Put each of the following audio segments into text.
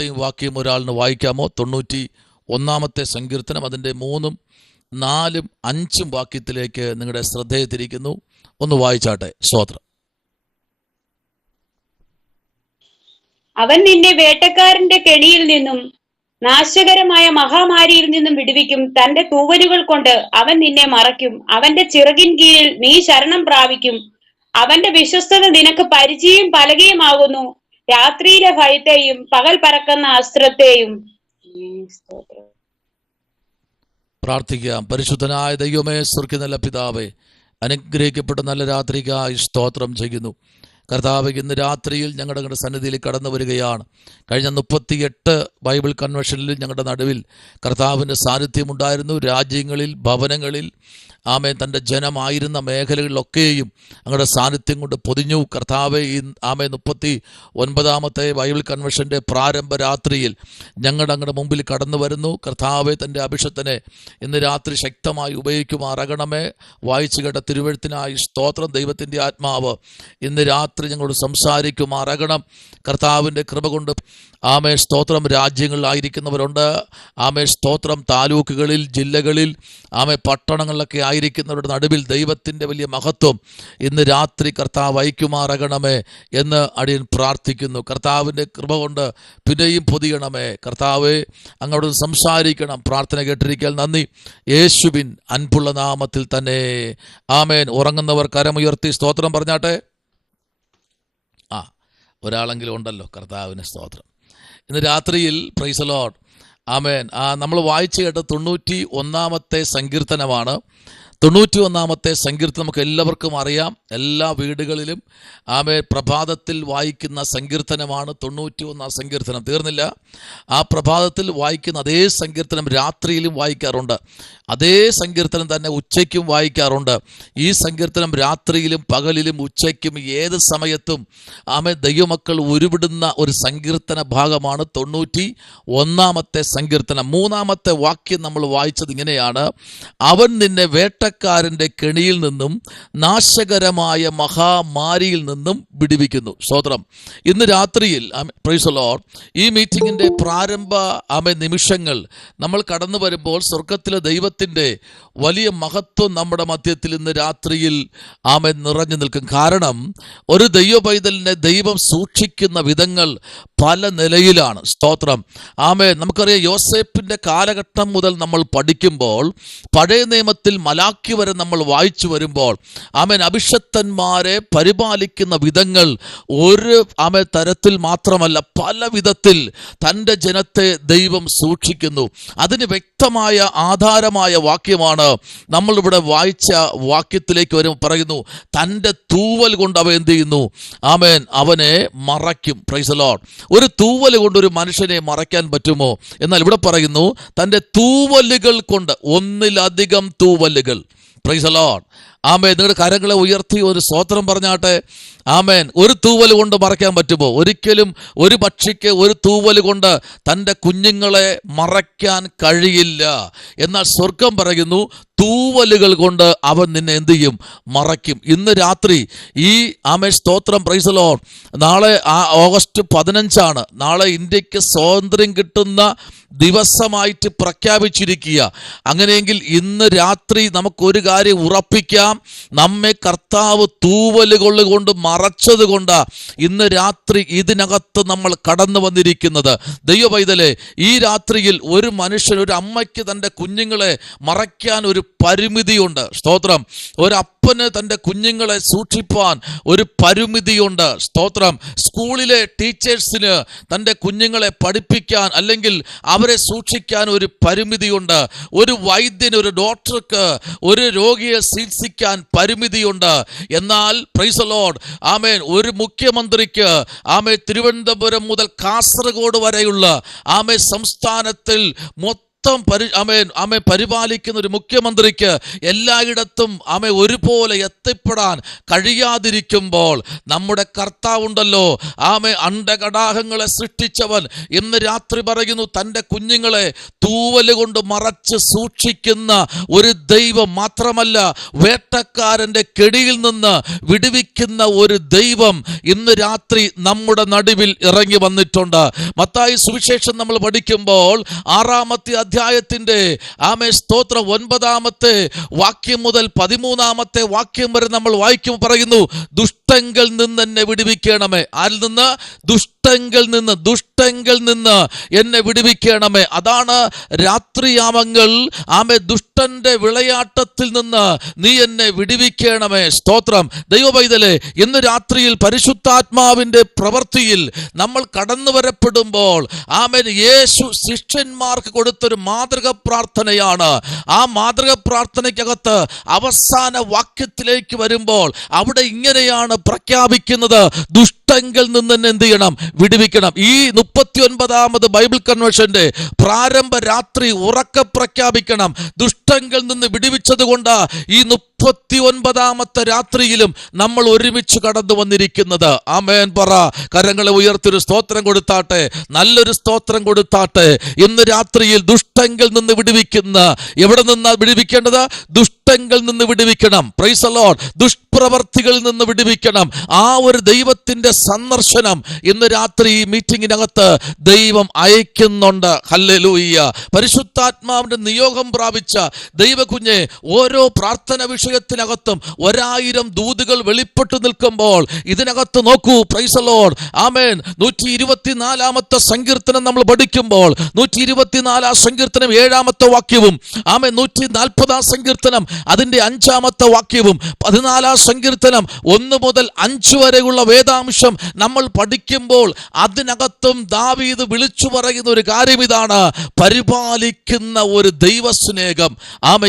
ഒന്നാമത്തെയും വാക്യം ഒരാളിന് വായിക്കാമോ? 91 സങ്കീർത്തനം, അതിൻ്റെ 3, 4, 5 വാക്യത്തിലേക്ക് നിങ്ങളുടെ ശ്രദ്ധയെ തിരിക്കുന്നു. ഒന്ന് വായിച്ചാട്ടെ. സ്തോത്രം. അവൻ നിന്നെ വേട്ടക്കാരന്റെ കെണിയിൽ നിന്നും നാശകരമായ മഹാമാരിയിൽ നിന്നും വിടുവിക്കും. തന്റെ തൂവലുകൾ കൊണ്ട് അവൻ നിന്നെ മറയ്ക്കും. അവന്റെ ചിറകിൻ കീഴിൽ നീ ശരണം പ്രാപിക്കും. അവന്റെ വിശ്വസ്തത നിനക്ക് പരിചയം പലകയുമാകുന്നു. രാത്രിയിലെ ഭയത്തെയും പകൽ പറക്കുന്ന അസ്ത്രത്തെയും. പ്രാർത്ഥിക്കാം. പരിശുദ്ധനായ ദൈവമേ, സ്വർഗ്ഗ നല്ല പിതാവേ, അനുഗ്രഹിക്കപ്പെട്ട നല്ല രാത്രിക്കായി സ്തോത്രം ചെയ്യുന്നു. കർത്താവ്, ഇന്ന് രാത്രിയിൽ ഞങ്ങളുടെ സന്നിധിയിൽ കടന്നു വരികയാണ്. കഴിഞ്ഞ 38 ബൈബിൾ കൺവെൻഷനിൽ ഞങ്ങളുടെ നടുവിൽ കർത്താവിൻ്റെ സാന്നിധ്യമുണ്ടായിരുന്നു. രാജ്യങ്ങളിൽ, ഭവനങ്ങളിൽ, ആമേൻ, തൻ്റെ ജനമായിരുന്ന മേഖലകളിലൊക്കെയും ഞങ്ങളുടെ സാന്നിധ്യം കൊണ്ട് പൊതിഞ്ഞു. കർത്താവെ, ഈ 39ാമത്തെ ബൈബിൾ കൺവെൻഷൻ്റെ പ്രാരംഭ രാത്രിയിൽ ഞങ്ങളുടെ മുമ്പിൽ കടന്നു വരുന്നു. കർത്താവെ, തൻ്റെ അഭിഷത്തിനെ ഇന്ന് രാത്രി ശക്തമായി ഉപയോഗിക്കുമാറാകണമേ. വായിച്ചു കേട്ട തിരുവെഴുത്തിനായി സ്തോത്രം. ദൈവത്തിൻ്റെ ആത്മാവ് ഇന്ന് രാത്രി ഞങ്ങളോട് സംസാരിക്കുമാറാകണം. കർത്താവിൻ്റെ കൃപ കൊണ്ട് ആമേ സ്തോത്രം. രാജ്യങ്ങളിലായിരിക്കുന്നവരുണ്ട്, ആമേ സ്തോത്രം. താലൂക്കുകളിൽ, ജില്ലകളിൽ, ആമേ പട്ടണങ്ങളിലൊക്കെ ആയിരിക്കുന്നവരുടെ നടുവിൽ ദൈവത്തിൻ്റെ വലിയ മഹത്വം ഇന്ന് രാത്രി കർത്താവ് അയക്കുമാറാകണമേ എന്ന് അടിയൻ പ്രാർത്ഥിക്കുന്നു. കർത്താവിൻ്റെ കൃപ കൊണ്ട് പിന്നെയും പൊതിയണമേ. കർത്താവെ, അങ്ങോട്ട് സംസാരിക്കണം. പ്രാർത്ഥന കേട്ടിരിക്കാൻ നന്ദി. യേശുവിൻ അൻപുള്ള നാമത്തിൽ തന്നെ ആമേൻ. ഉറങ്ങുന്നവർ കരമുയർത്തി സ്തോത്രം പറഞ്ഞാട്ടെ. ഒരാളെങ്കിലും ഉണ്ടല്ലോ. കർത്താവിന് സ്തോത്രം. ഇന്ന് രാത്രിയിൽ പ്രൈസ് ദി ലോർഡ്, ആമേൻ, നമ്മൾ വായിച്ചു കേട്ട 91ാമത്തെ സങ്കീർത്തനമാണ്. 91ാമത്തെ സങ്കീർത്തനം നമുക്ക് എല്ലാവർക്കും അറിയാം. എല്ലാ വീടുകളിലും ആമേൻ പ്രഭാതത്തിൽ വായിക്കുന്ന സങ്കീർത്തനമാണ് 91ാം സങ്കീർത്തനം. തീർന്നില്ല. ആ പ്രഭാതത്തിൽ വായിക്കുന്ന അതേ സങ്കീർത്തനം രാത്രിയിലും വായിക്കാറുണ്ട്. അതേ സങ്കീർത്തനം തന്നെ ഉച്ചയ്ക്കും വായിക്കാറുണ്ട്. ഈ സങ്കീർത്തനം രാത്രിയിലും പകലിലും ഉച്ചയ്ക്കും ഏത് സമയത്തും ആമേൻ ദൈവമക്കൾ ഉരുവിടുന്ന ഒരു സങ്കീർത്തന ഭാഗമാണ് 91ാമത്തെ സങ്കീർത്തനം. 3ാമത്തെ വാക്യം നമ്മൾ വായിച്ചത് ഇങ്ങനെയാണ്: അവൻ നിന്നെ വേട്ടക്കാരൻ്റെ കെണിയിൽ നിന്നും നാശകരമായ മഹാമാരിയിൽ നിന്നും വിടുവിക്കുന്നു. സ്തോത്രം. ഇന്ന് രാത്രിയിൽ പ്രൈസ് ദി ലോർഡ്, ഈ മീറ്റിങ്ങിൻ്റെ പ്രാരംഭ നിമിഷങ്ങൾ നമ്മൾ കടന്നു വരുമ്പോൾ സ്വർഗത്തിലെ ദൈവത്തിൻ്റെ വലിയ മഹത്വം നമ്മുടെ മധ്യത്തിൽ ഇന്ന് രാത്രിയിൽ നിറഞ്ഞു നിൽക്കും. കാരണം ഒരു ദൈവ പൈതലിനെ ദൈവം സൂക്ഷിക്കുന്ന വിധങ്ങൾ പല നിലയിലാണ്. സ്തോത്രം. നമുക്കറിയാം, യോസേപ്പിൻ്റെ കാലഘട്ടം മുതൽ നമ്മൾ പഠിക്കുമ്പോൾ, പഴയ നിയമത്തിൽ മലാക്കി വരെ നമ്മൾ വായിച്ചു വരുമ്പോൾ അഭിഷക്തന്മാരെ പരിപാലിക്കുന്ന വിധങ്ങൾ ഒരു തരത്തിൽ മാത്രമല്ല, പല വിധത്തിൽ തൻ്റെ ജനത്തെ ദൈവം സൂക്ഷിക്കുന്നു. അതിന് വ്യക്തമായ ആധാരമായ വാക്യമാണ് നമ്മളിവിടെ വായിച്ച വാക്യത്തിലേക്ക് വരും. പറയുന്നു, തൻ്റെ തൂവൽ കൊണ്ട് അവൻ എന്ത് ചെയ്യുന്നു? ആമേൻ, അവനെ മറയ്ക്കും. Praise the Lord. ഒരു തൂവൽ കൊണ്ട് ഒരു മനുഷ്യനെ മറയ്ക്കാൻ പറ്റുമോ? എന്നാൽ ഇവിടെ പറയുന്നു, തൻ്റെ തൂവലുകൾ കൊണ്ട്, ഒന്നിലധികം തൂവലുകൾ. Praise the Lord. ആമേൻ. നിങ്ങളുടെ കരങ്ങളെ ഉയർത്തി ഒരു സ്തോത്രം പറഞ്ഞാട്ടെ. ആമേൻ. ഒരു തൂവൽ കൊണ്ട് മറയ്ക്കാൻ പറ്റുമോ? ഒരിക്കലും ഒരു പക്ഷിക്ക് ഒരു തൂവൽ കൊണ്ട് തൻ്റെ കുഞ്ഞുങ്ങളെ മറയ്ക്കാൻ കഴിയില്ല. എന്നാൽ സ്വർഗം പറയുന്നു, തൂവലുകൾ കൊണ്ട് അവൻ നിന്നെ എന്ത് ചെയ്യും? മറയ്ക്കും. ഇന്ന് രാത്രി ഈ സ്തോത്രം. Praise the Lord. നാളെ ഓഗസ്റ്റ് 15 നാളെ ഇന്ത്യക്ക് സ്വാതന്ത്ര്യം കിട്ടുന്ന ദിവസമായിട്ട് പ്രഖ്യാപിച്ചിരിക്കുക. അങ്ങനെയെങ്കിൽ ഇന്ന് രാത്രി നമുക്കൊരു കാര്യം ഉറപ്പിക്കാം, നമ്മെ കർത്താവ് തൂവലുകൾ കൊണ്ട് മറച്ചത് കൊണ്ട് ഇന്ന് രാത്രി ഇതിനകത്ത് നമ്മൾ കടന്നു വന്നിരിക്കുന്നത്. ദൈവ പൈതലേ, ഈ രാത്രിയിൽ ഒരു മനുഷ്യൻ, ഒരു അമ്മയ്ക്ക് തൻ്റെ കുഞ്ഞുങ്ങളെ മറയ്ക്കാൻ ഒരു പരിമിതിയുണ്ട്. സ്തോത്രം. ഒരപ്പന് തൻ്റെ കുഞ്ഞുങ്ങളെ സൂക്ഷിപ്പാൻ ഒരു പരിമിതിയുണ്ട്. സ്തോത്രം. സ്കൂളിലെ ടീച്ചേഴ്സിന് തൻ്റെ കുഞ്ഞുങ്ങളെ പഠിപ്പിക്കാൻ അല്ലെങ്കിൽ അവരെ സൂക്ഷിക്കാൻ ഒരു പരിമിതിയുണ്ട്. ഒരു വൈദ്യന്, ഒരു ഡോക്ടർക്ക് ഒരു രോഗിയെ ചികിത്സിക്കാൻ പരിമിതിയുണ്ട്. എന്നാൽ പ്രൈസ് ദി ലോർഡ്, ആമേൻ, ഒരു മുഖ്യമന്ത്രിക്ക് തിരുവനന്തപുരം മുതൽ കാസർഗോഡ് വരെയുള്ള സംസ്ഥാനത്തിൽ പരിപാലിക്കുന്ന ഒരു മുഖ്യമന്ത്രിക്ക് എല്ലായിടത്തും ഒരുപോലെ എത്തിപ്പെടാൻ കഴിയാതിരിക്കുമ്പോൾ നമ്മുടെ കർത്താവുണ്ടല്ലോ, അണ്ഡകടാഹങ്ങളെ സൃഷ്ടിച്ചവൻ ഇന്ന് രാത്രി പറയുന്നു, തൻ്റെ കുഞ്ഞുങ്ങളെ തൂവല് കൊണ്ട് മറച്ച് സൂക്ഷിക്കുന്ന ഒരു ദൈവം മാത്രമല്ല, വേട്ടക്കാരൻ്റെ കെടിയിൽ നിന്ന് വിടുവിക്കുന്ന ഒരു ദൈവം ഇന്ന് രാത്രി നമ്മുടെ നടുവിൽ ഇറങ്ങി വന്നിട്ടുണ്ട്. മത്തായി സുവിശേഷം നമ്മൾ പഠിക്കുമ്പോൾ 6-ാമത്തെ അധ്യായത്തിന്റെ സ്തോത്രം 9-ാമത്തെ വാക്യം മുതൽ 13-ാമത്തെ വാക്യം വരെ നമ്മൾ വായിക്കുമ്പോൾ പറയുന്നു, ദുഷ്ടങ്കിൽ നിന്ന് എന്നെ വിടുവിക്കണമേ. ആരിൽ നിന്ന്? ദുഷ്ടങ്കിൽ നിന്ന് എന്നെ വിടുവിക്കണമേ. അതാണ് രാത്രിയാമങ്ങൾ ദുഷ്ടന്റെ വിളയാട്ടത്തിൽ നിന്ന് നീ എന്നെ വിടുവിക്കണമേ. സ്തോത്രം. ദൈവപൈതലേ, ഇന്ന് രാത്രിയിൽ പരിശുദ്ധാത്മാവിന്റെ പ്രവൃത്തിയിൽ നമ്മൾ കടന്നു വരപ്പെടുമ്പോൾ യേശു ശിഷ്യന്മാർക്ക് കൊടുത്തൊരു മാതൃക പ്രാർത്ഥനയാണ്. ആ മാതൃക പ്രാർത്ഥനയ്ക്കകത്ത് അവസാന വാക്യത്തിലേക്ക് വരുമ്പോൾ അവിടെ ഇങ്ങനെയാണ് പ്രഖ്യാപിക്കുന്നത്, ദുഷ്ടങ്കിൽ നിന്ന് എന്ത് ചെയ്യണം? വിടുവിക്കണം. ഈ 39-ാമത് ബൈബിൾ കൺവെൻഷന്റെ പ്രാരംഭ രാത്രി ഉറക്കെ പ്രഖ്യാപിക്കണം, ദുഷ്ടങ്കിൽ നിന്ന് വിടുവിച്ചത് കൊണ്ട് ഈ 39-ാമത്തെ രാത്രിയിലും നമ്മൾ ഒരുമിച്ച് കടന്നു വന്നിരിക്കുന്നത്. ആമേൻ പറ. കരങ്ങളെ ഉയർത്തിയൊരു സ്തോത്രം കൊടുത്താട്ടെ, നല്ലൊരു സ്തോത്രം കൊടുത്താട്ടെ. ഇന്ന് രാത്രിയിൽ ദുഷ്ടങ്കിൽ നിന്ന് വിടുവിക്കുന്ന, എവിടെ നിന്നാ വിടുവിക്കേണ്ടത്? ദുഷ്ടങ്കിൽ നിന്ന് വിടുവിക്കണം. Praise the Lord. ദുഷ്പ്രവർത്തികളിൽ നിന്ന് വിടുവിക്കണം. ആ ഒരു ദൈവത്തിന്റെ സന്ദർശനം ഇന്ന് രാത്രി ഈ മീറ്റിംഗിനകത്ത് ദൈവം അയക്കുന്നുണ്ട്. ഹല്ലേലൂയ. പരിശുദ്ധാത്മാവിന്റെ നിയോഗം പ്രാപിച്ച ദൈവകുഞ്ഞെ, ഓരോ പ്രാർത്ഥന വിഷയത്തിനകത്തും 1000 ദൂതുകൾ വെളിപ്പെട്ടു നിൽക്കുമ്പോൾ ഇതിനകത്ത് നോക്കൂ. Praise the Lord. ആമേൻ. 124-ാമത്തെ സങ്കീർത്തനം നമ്മൾ പഠിക്കുമ്പോൾ 124-ാം സങ്കീർത്തനം 7-ാമത്തെ വാക്യവും, ആമേൻ, 140-ാം സങ്കീർത്തനം അതിന്റെ 5-ാമത്തെ വാക്യവും, 14-ാം സങ്കീർത്തനം 1 മുതൽ 5 വരെയുള്ള വേദാംശം നമ്മൾ പഠിക്കുമ്പോൾ അതിനകത്തും ദാവീദ് വിളിച്ചു പറയുന്ന ഒരു കാര്യം ഇതാണ്, പരിപാലിക്കുന്ന ഒരു ദൈവസ്നേഹം.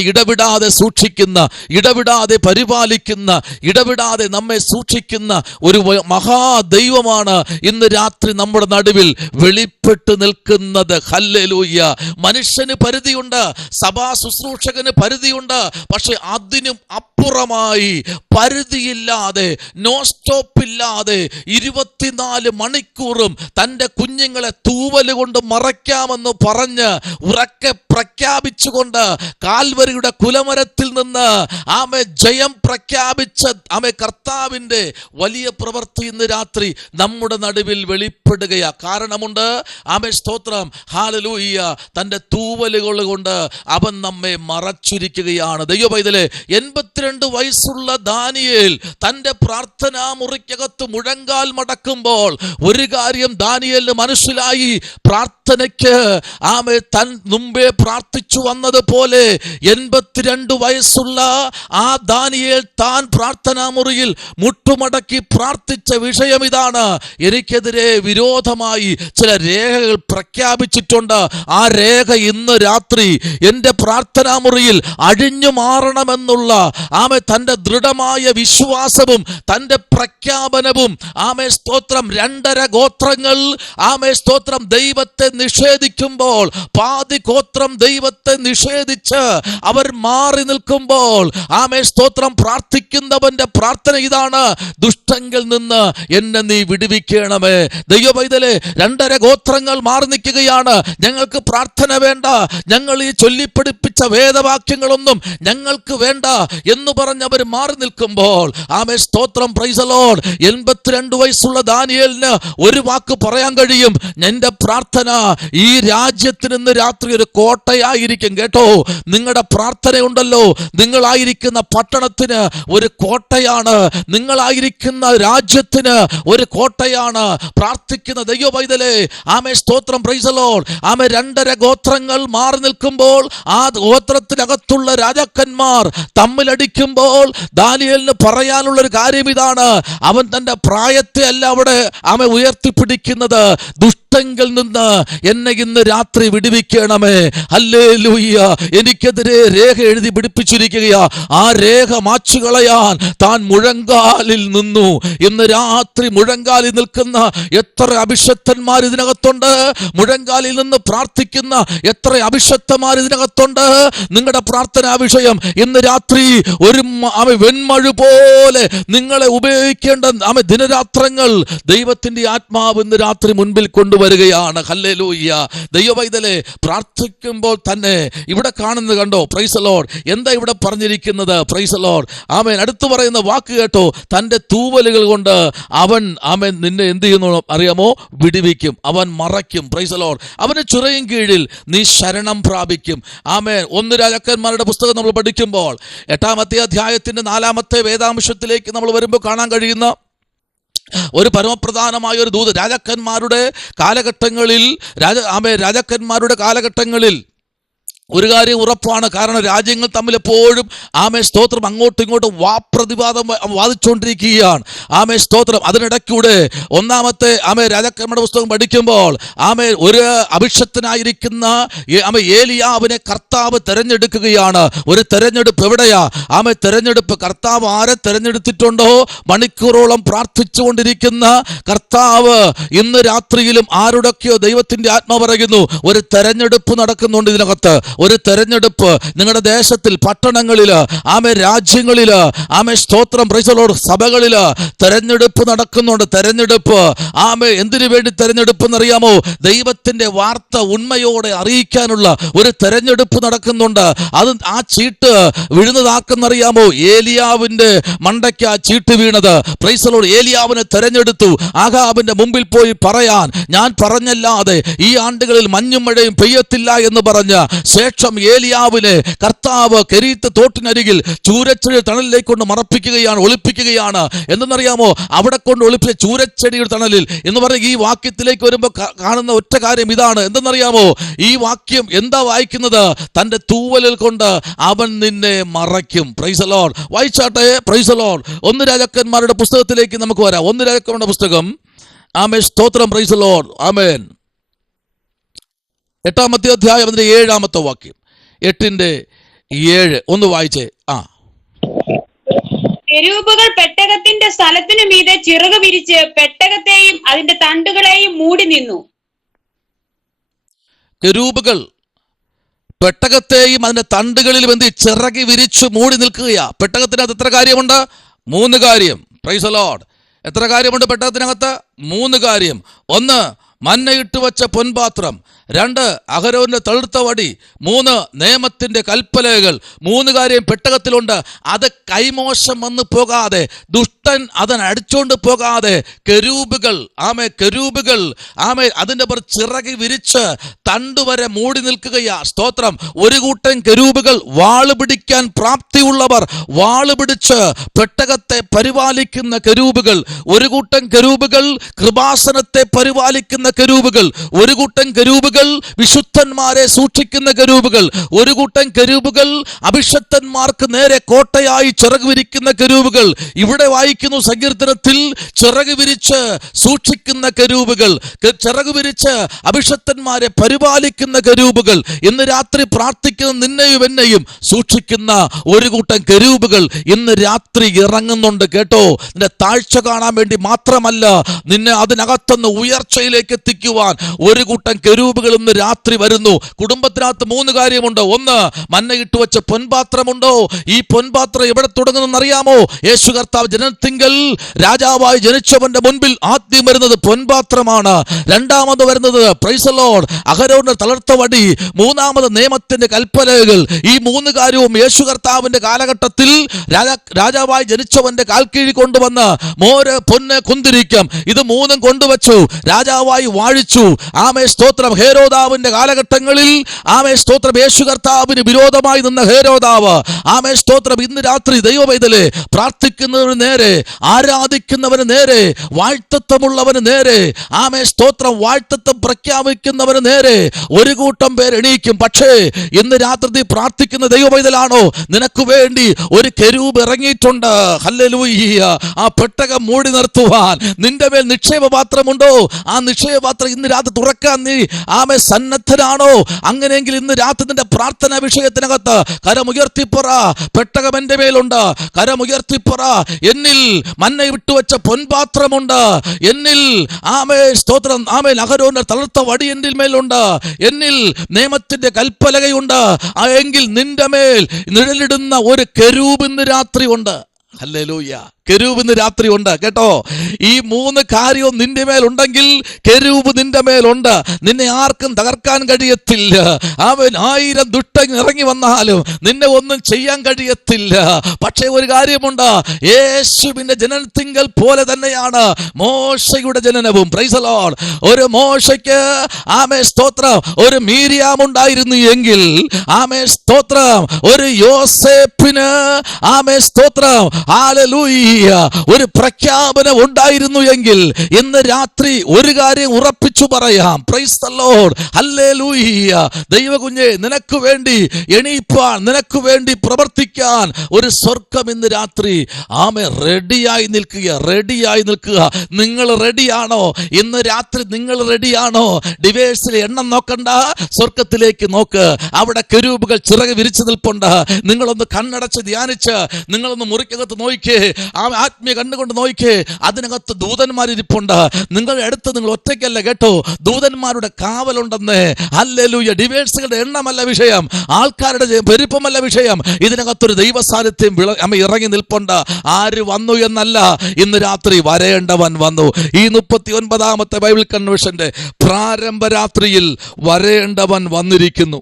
ഇടവിടാതെ സൂക്ഷിക്കുന്ന, ഇടവിടാതെ പരിപാലിക്കുന്ന, ഇടവിടാതെ നമ്മെ സൂക്ഷിക്കുന്ന ഒരു മഹാദൈവമാണ് ഇന്ന് രാത്രി നമ്മുടെ നടുവിൽ വെളിപ്പെട്ടു നിൽക്കുന്നത്. ഹല്ലേലൂയ. മനുഷ്യന് പരിധിയുണ്ട്, സഭാ ശുശ്രൂഷകന് പരിധിയുണ്ട്. പക്ഷെ അതിനും അപ്പുറമായി പരിധിയില്ലാതെ, നോ സ്റ്റോപ്പ് ഇല്ലാതെ 24 മണിക്കൂറും തൻ്റെ കുഞ്ഞുങ്ങളെ തൂവല് കൊണ്ട് മറയ്ക്കാമെന്ന് പറഞ്ഞ് ഉറക്കെ പ്രഖ്യാപിച്ചുകൊണ്ട് കാൽവരിയുടെ കുലമരത്തിൽ നിന്ന് ജയം പ്രഖ്യാപിച്ച കർത്താവിൻ്റെ വലിയ പ്രവൃത്തി ഇന്ന് രാത്രി നമ്മുടെ നടുവിൽ വെളിപ്പെടുകയാ. കാരണമുണ്ട്. സ്തോത്രം. ഹല്ലേലൂയ. തൻ്റെ തൂവലുകൾ കൊണ്ട് അവൻ നമ്മെ മറച്ചിരിക്കുകയാണ്. ദൈവപൈതലേ, 82 വയസ്സുള്ള ദാനിയേൽ തൻ്റെ പ്രാർത്ഥനാ മുറിക്കകത്ത് മുഴങ്കാൽ മടക്കുമ്പോൾ ഒരു കാര്യം ദാനിയേലിന് മനസ്സിലായി. പ്രാർത്ഥനയ്ക്ക് താൻ മുമ്പേ പ്രാർത്ഥിച്ചു വന്നതുപോലെ 82 വയസ്സുള്ള ആ ദാനിയേൽ താൻ പ്രാർത്ഥനാ മുറിയിൽ മുട്ടുമടക്കി പ്രാർത്ഥിച്ച വിഷയം ഇതാണ്, എനിക്കെതിരെ വിരോധമായി ചില രേഖകൾ പ്രഖ്യാപിച്ചിട്ടുണ്ട്. ആ രേഖ ഇന്ന് രാത്രി എൻ്റെ പ്രാർത്ഥനാ മുറിയിൽ അഴിഞ്ഞു മാറണമെന്നുള്ള തൻ്റെ ദൃഢമായ വിശ്വാസവും തൻ്റെ പ്രഖ്യാപനവും സ്തോത്രം. 2.5 ഗോത്രങ്ങൾ സ്തോത്രം ദൈവത്തെ നിഷേധിക്കുമ്പോൾ, പാതി ഗോത്രം ദൈവത്തെ നിഷേധിച്ച് അവർ മാറി നിൽക്കുമ്പോൾ സ്തോത്രം പ്രാർത്ഥിക്കുന്നവന്റെ പ്രാർത്ഥന ഇതാണ്, ദുഷ്ടങ്കിൽ നിന്ന് എന്നെ നീ വിടുവിക്കണമേ. ദൈവപൈതലേ, 2.5 ഗോത്രങ്ങൾ മാറി നിൽക്കുകയാണ്. ഞങ്ങൾക്ക് പ്രാർത്ഥന വേണ്ട, ഞങ്ങൾ ഈ ചൊല്ലിപ്പിടിപ്പിച്ച വേദവാക്യങ്ങളൊന്നും ഞങ്ങൾക്ക് വേണ്ട എന്ന് പറഞ്ഞവർ മാറി നിൽക്കുമ്പോൾ സ്തോത്രം. Praise the Lord. 82 വയസ്സുള്ള ദാനിയേലിന് ഒരു വാക്ക് പറയാൻ കഴിയും, എന്റെ പ്രാർത്ഥന ഈ രാജ്യത്തിന് ഇന്ന് രാത്രി ഒരു കോട്ടയായിരിക്കും. കേട്ടോ, നിങ്ങളുടെ പ്രാർത്ഥനയുണ്ടല്ലോ, നിങ്ങളായിരിക്കുന്ന പട്ടണത്തിന് ഒരു കോട്ടയാണ്, നിങ്ങളായിരിക്കുന്ന രാജ്യത്തിന് ഒരു കോട്ടയാണ്. പ്രാർത്ഥിക്കുന്ന ദൈവപൈതലേ, സ്തോത്രം. Praise the Lord. 2.5 ഗോത്രങ്ങൾ മാറി നിൽക്കുമ്പോൾ ആ ഗോത്രത്തിനകത്തുള്ള രാജാക്കന്മാർ തമ്മിലടിക്കുമ്പോൾ ദാനിയേലിന് പറയാനുള്ള ഒരു കാര്യം ഇതാണ്, അവൻ തന്റെ പ്രായത്തെ അല്ല അവിടെ ഉയർത്തിപ്പിടിക്കുന്നത്, ദുഷ്ടങ്കിൽ നിന്ന് എന്നെ ഇന്ന് രാത്രി വിടുവിക്കണമേ. ഹല്ലേലൂയ. എനിക്കെതിരെ രേഖ എഴുതി പിടിപ്പിച്ചിരിക്കുകയാ. ആ രേഖ മാച്ചു കളയാൻ താൻ മുഴങ്കാലിൽ നിന്നു. ഇന്ന് രാത്രി മുഴങ്കാലിൽ നിൽക്കുന്ന എത്ര അഭിഷക്തന്മാർ ഇതിനകത്തുണ്ട്. മുഴങ്കാലിൽ നിന്ന് പ്രാർത്ഥിക്കുന്ന എത്ര അഭിഷക്തന്മാർ ഇതിനകത്തുണ്ട്. നിങ്ങളുടെ പ്രാർത്ഥനാ വിഷയം ഇന്ന് രാത്രി ഒരു വെൺമഴ പോലെ നിങ്ങളെ ഉപയോഗിക്കേണ്ട ദിനരാത്രങ്ങൾ ദൈവത്തിന്റെ ആത്മാവ് ഇന്ന് രാത്രി മുൻപിൽ കൊണ്ടുവരികയാണ്. ഹല്ലേലൂയ. ദൈവവൈതലേ, പ്രാർത്ഥിക്കുമ്പോൾ തന്നെ ഇവിടെ കാണുന്നത് കണ്ടോ? Praise the Lord. എന്താ ഇവിടെ പറഞ്ഞിരിക്കുന്നത്? Praise the Lord. ആമേൻ. അടുത്ത് പറയുന്ന വാക്ക് കേട്ടോ, തന്റെ തൂവലുകൾ കൊണ്ട് അവൻ നിന്നെ എന്ത് ചെയ്യുന്നു അറിയാമോ? വിടുവിക്കും, അവൻ മറയ്ക്കും. Praise the Lord. അവന്റെ ചുറയും കീഴിൽ നീ ശരണം പ്രാപിക്കും. ആമേൻ. 1 രാജാക്കന്മാരുടെ പുസ്തകം നമ്മൾ പഠിക്കുമ്പോൾ 8-ാമത്തെ അധ്യായത്തിന്റെ 4-ാമത്തെ വേദാംശത്തിലേക്ക് നമ്മൾ വരുമ്പോൾ കാണാൻ കഴിയുന്ന ഒരു പരമപ്രധാനമായ ഒരു ദൂത്. രാജാക്കന്മാരുടെ കാലഘട്ടങ്ങളിൽ ഒരു കാര്യം ഉറപ്പാണ്. കാരണം രാജ്യങ്ങൾ തമ്മിൽ എപ്പോഴും സ്തോത്രം അങ്ങോട്ടും ഇങ്ങോട്ടും വാപ്രതിവാദം വാദിച്ചുകൊണ്ടിരിക്കുകയാണ്. സ്തോത്രം. അതിനിടയ്ക്കൂടെ 1-ാമത്തെ രാജാക്കന്മാരുടെ പുസ്തകം പഠിക്കുമ്പോൾ ഒരു അഭിഷക്തനായിരിക്കുന്ന ഏലിയാവിനെ കർത്താവ് തെരഞ്ഞെടുക്കുകയാണ്. ഒരു തെരഞ്ഞെടുപ്പ് എവിടെയാ? തെരഞ്ഞെടുപ്പ്. കർത്താവ് ആരെ തെരഞ്ഞെടുത്തിട്ടുണ്ടോ? മണിക്കൂറോളം പ്രാർത്ഥിച്ചുകൊണ്ടിരിക്കുന്ന കർത്താവ് ഇന്ന് രാത്രിയിലും ആരുടെയൊക്കെയോ ദൈവത്തിന്റെ ആത്മാ പറയുന്നു, ഒരു തെരഞ്ഞെടുപ്പ് നടക്കുന്നുണ്ട് ഇതിനകത്ത്. ഒരു തെരഞ്ഞെടുപ്പ് നിങ്ങളുടെ ദേശത്തിൽ, പട്ടണങ്ങളില്, രാജ്യങ്ങളില്, സ്തോത്രം, പ്രൈസ് ദി ലോർഡ്, സഭകളില് തെരഞ്ഞെടുപ്പ് നടക്കുന്നുണ്ട്. തെരഞ്ഞെടുപ്പ്. എന്തിനു വേണ്ടി തെരഞ്ഞെടുപ്പ് എന്നറിയാമോ? ദൈവത്തിന്റെ വാർത്ത ഉണ്മയോടെ അറിയിക്കാനുള്ള ഒരു തെരഞ്ഞെടുപ്പ് നടക്കുന്നുണ്ട്. അത് ആ ചീട്ട് വീഴുന്നതാക്കെന്നറിയാമോ? ഏലിയാവിന്റെ മണ്ടയ്ക്ക് ആ ചീട്ട് വീണത്. Praise the Lord. ഏലിയാവിനെ തെരഞ്ഞെടുത്തു. ആഹാബിന്റെ മുമ്പിൽ പോയി പറയാൻ, ഞാൻ പറഞ്ഞല്ലാതെ ഈ ആണ്ടുകളിൽ മഞ്ഞും മഴയും പെയ്യത്തില്ല എന്ന് പറഞ്ഞ ശേഷം ഏലിയാവിനെ കർത്താവ് കെരീത്ത് തോട്ടിനരികിൽ ചൂരച്ചെടി തണലിലേക്ക് കൊണ്ട് മറപ്പിക്കുകയാണ്, ഒളിപ്പിക്കുകയാണ്. എന്തെന്നറിയാമോ? അവിടെ കൊണ്ട് ഒളിപ്പിച്ച ചൂരച്ചെടിയുടെ തണലിൽ എന്ന് പറഞ്ഞ ഈ വാക്യത്തിലേക്ക് വരുമ്പോൾ കാണുന്ന ഒറ്റ കാര്യം ഇതാണ്. എന്തെന്നറിയാമോ? ഈ വാക്യം എന്താ വായിക്കുന്നത്? തന്റെ തൂവലിൽ കൊണ്ട് അവൻ നിന്നെ മറയ്ക്കും. Praise the Lord. വായിച്ചാട്ടെ. Praise the Lord. 1 രാജാക്കന്മാരുടെ പുസ്തകത്തിലേക്ക് നമുക്ക് വരാം. 1 രാജാക്കന്മാരുടെ പുസ്തകം. സ്തോത്രം. Praise the Lord. ആമേൻ. 8-ാമത്തെ അധ്യായം 7-ാമത്തെ വാക്യം. 8:7 ഒന്ന് വായിച്ചേ. കെരൂബുകൾ പെട്ടകത്തിന്റെ സ്ഥലത്തിനു മീതെ ചിറക് വിരിച്ച് പെട്ടകത്തെയും അതിന്റെ തണ്ടുകളെയും മൂടി നിന്നു. കെരൂബുകൾ പെട്ടകത്തെയും അതിന്റെ തണ്ടുകളിലും ചിറക് വിരിച്ചു മൂടി നിൽക്കുകയാ. പെട്ടകത്തിനകത്ത് എത്ര കാര്യമുണ്ട്? 3 കാര്യം. Price the Lord. എത്ര കാര്യമുണ്ട് പെട്ടകത്തിനകത്ത്? 3 കാര്യം. 1 മന്നയിട്ട് വച്ച പൊൻപാത്രം, 2 അഹരോന്റെ തളിർത്ത വടി, 3 നിയമത്തിന്റെ കൽപ്പലകൾ. 3 കാര്യം പെട്ടകത്തിലുണ്ട്. അത് കൈമോശം വന്നു പോകാതെ, ദുഷ്ടൻ അതിനടിച്ചോണ്ട് പോകാതെ കെരൂബുകൾ അതിന്റെ ചിറകി വിരിച്ച് തണ്ടുവരെ മൂടി നിൽക്കുകയാ. സ്തോത്രം. ഒരു കൂട്ടം കെരൂബുകൾ വാള് പിടിക്കാൻ പ്രാപ്തിയുള്ളവർ, വാള് പിടിച്ച് പെട്ടകത്തെ പരിപാലിക്കുന്ന കെരൂബുകൾ. ഒരു കൂട്ടം കെരൂബുകൾ കൃപാസനത്തെ പരിപാലിക്കുന്ന കെരൂബുകൾ. ഒരു കൂട്ടം കെരൂബുകൾ വിശുദ്ധന്മാരെ സൂക്ഷിക്കുന്ന കെരൂബുകൾ. ഒരു കൂട്ടം കെരൂബുകൾ അഭിഷക്തന്മാർക്ക് നേരെ കോട്ടയായി ചിറക് വിരിക്കുന്ന കെരൂബുകൾ. ഇവിടെ വായിക്കുന്നു സങ്കീർത്തനത്തിൽ, ചിറക് വിരിച്ച് സൂക്ഷിക്കുന്ന കെരൂബുകൾ, ചിറക് വിരിച്ച് അഭിഷക്തന്മാരെ പരിപാലിക്കുന്ന കെരൂബുകൾ. ഇന്ന് രാത്രി പ്രാർത്ഥിക്കുന്ന നിന്നെയും എന്നെയും സൂക്ഷിക്കുന്ന ഒരു കൂട്ടം കെരൂബുകൾ ഇന്ന് രാത്രി ഇറങ്ങുന്നുണ്ട്. കേട്ടോ, നിന്റെ താഴ്ച കാണാൻ വേണ്ടി മാത്രമല്ല, നിന്നെ അതിനകത്തുനിന്ന് ഉയർച്ചയിലേക്ക് എത്തിക്കുവാൻ ഒരു കൂട്ടം കെരൂബുകൾ ഇന്ന് രാത്രി വരുന്നു. കുടുംബത്തിനകത്ത് 3 കാര്യമുണ്ട്. 1 മന്നയിട്ട് വെച്ച പൊൻപാത്രമുണ്ടോ? ഈ പൊൻപാത്രം എവിടെ തുടങ്ങുന്നെന്ന് അറിയാമോ? യേശു കർത്താവ് ജനത്തിങ്കൽ രാജാവായി ജനിച്ചവന്റെ മുൻപിൽ ആദ്യം വരുന്നത് പൊൻപാത്രമാണ്. 2ാമത് വരുന്നത് പ്രൈസ് ദി ലോർഡ് അഹരോന്റെ തളർത്ത വടി, 3ാമത് നിയമത്തിന്റെ കൽപ്പലകൾ. ഈ 3 കാര്യവും യേശു കർത്താവിന്റെ കാലഘട്ടത്തിൽ രാജാവായി ജനിച്ചവന്റെ കാൽക്കീഴി കൊണ്ടുവന്ന് മോര്, പൊന്ന്, കുന്തിരിക്കം ഇത് 3ഉം കൊണ്ടുവച്ചു. രാജാവായി വാഴിച്ചു. സ്തോത്രം. ഹേരോദാവിന്റെ കാലഘട്ടങ്ങളിൽ സ്തോത്രം യേശു കർത്താവിന് വിരോധമായി നിന്ന ഹേരോദാവ് സ്തോത്രം ഇന്ന് രാത്രി ദൈവവൈതലേ പ്രാർത്ഥിക്കുന്നവന് നേരെ, ആരാധിക്കുന്നവന് നേരെ, വാഴ്ത്തത്വമുള്ളവന് നേരെ സ്തോത്രം വാഴ്ത്തത്വം പ്രഖ്യാപിക്കുന്നവന് നേരെ ഒരു കൂട്ടം പേർ എണീക്കും. പക്ഷേ ഇന്ന് രാത്രി പ്രാർത്ഥിക്കുന്ന ദൈവവൈതലാണോ? നിനക്ക് വേണ്ടി ഒരു കെരൂബ് ഇറങ്ങിയിട്ടുണ്ട്. ഹല്ലേലൂയ. ആ പെട്ടകം മൂടി നിർത്തുവാൻ. നിന്റെ മേൽ നിക്ഷേപപാത്രമുണ്ടോ? ആ നിക്ഷേപ പാത്രം ഇന്ന് രാത്രി തുറക്കാൻ നീ സന്നദ്ധനാണോ? അങ്ങനെയെങ്കിൽ ഇന്ന് രാത്രി നിന്റെ പ്രാർത്ഥന വിഷയത്തിനകത്ത് കരമുയർത്തിപ്പറ, പെട്ടകം എന്റെ മേലുണ്ട്, കരമുയർത്തിപ്പറ, എന്നിൽ മന്ന വിട്ടുവെച്ച പൊൻപാത്രമുണ്ട്, എന്നിൽ സ്തോത്രം അഹരോന്റെ തളർത്ത വടി എന്നിൽ മേലുണ്ട്, എന്നിൽ നിയമത്തിന്റെ കൽപ്പലകയുണ്ട്, എങ്കിൽ നിന്റെ മേൽ നിഴലിടുന്ന ഒരു കെരൂബ് ഇന്ന് രാത്രി ഉണ്ട്. ഹല്ലേലൂയ. കെരൂബ് ഇന്ന് രാത്രി ഉണ്ട് കേട്ടോ. ഈ 3 കാര്യവും നിന്റെ മേലുണ്ടെങ്കിൽ കെരൂബ് നിന്റെ മേലുണ്ട്. നിന്നെ ആർക്കും തകർക്കാൻ കഴിയത്തില്ല. അവൻ 1000 ദുഷ്ടൻ ഇറങ്ങി വന്നാലും നിന്നെ ഒന്നും ചെയ്യാൻ കഴിയത്തില്ല. പക്ഷേ ഒരു കാര്യമുണ്ട്, യേശുവിന്റെ ജനനത്തിങ്കൽ പോലെ തന്നെയാണ് മോശയുടെ ജനനവും. Praise the Lord. ഒരു മോശയ്ക്ക് സ്തോത്രം ഒരു മീരിയാം ഉണ്ടായിരുന്നു എങ്കിൽ സ്തോത്രം ഒരു യോസേപ്പിന് സ്തോത്രം ഹല്ലേലൂയ ഒരു പ്രഖ്യാപനം ഉണ്ടായിരുന്നു എങ്കിൽ ഇന്ന് രാത്രി ഒരു കാര്യം ഉറപ്പിച്ചു പറയാം. Price the Lord. ഹല്ലേലൂയ. ദൈവകുഞ്ഞേ, നിനക്ക് വേണ്ടി എണീപ്പാൻ, നിനക്ക് വേണ്ടി പ്രവർത്തിക്കാൻ ഒരു സ്വർഗം ഇന്ന് രാത്രി റെഡിയായി നിൽക്കുക, റെഡിയായി നിൽക്കുക. നിങ്ങൾ റെഡിയാണോ? ഇന്ന് രാത്രി നിങ്ങൾ റെഡിയാണോ? ഡിവേഴ്സിലെ എണ്ണം നോക്കണ്ട, സ്വർഗത്തിലേക്ക് നോക്ക്. അവിടെ കെരൂബുകൾ ചിറക് വിരിച്ചു നിൽപ്പുണ്ട്. നിങ്ങളൊന്ന് കണ്ണടച്ച് ധ്യാനിച്ച് നിങ്ങളൊന്ന് മുറിക്കകത്ത് നോക്കിക്കേ, ആത്മീയ കണ്ടുകൊണ്ട് നോക്കിക്കേ. അതിനകത്ത് ദൂതന്മാരിരിപ്പുണ്ട്. നിങ്ങളുടെ അടുത്ത് നിങ്ങൾ ഒറ്റയ്ക്കല്ല കേട്ടോ, ദൂതന്മാരുടെ കാവലുണ്ടെന്ന്. ഹല്ലേലൂയ. ഡിവേഴ്സുകളുടെ എണ്ണമല്ല വിഷയം, ആൾക്കാരുടെ പെരുപ്പമല്ല വിഷയം. ഇതിനകത്തൊരു ദൈവ സാന്നിധ്യം ഇറങ്ങി നിൽപ്പുണ്ട്. ആര് വന്നു എന്നല്ല, ഇന്ന് രാത്രി വരേണ്ടവൻ വന്നു. ഈ 39ാമത്തെ ബൈബിൾ കൺവെൻഷന്റെ പ്രാരംഭ രാത്രിയിൽ വരേണ്ടവൻ വന്നിരിക്കുന്നു.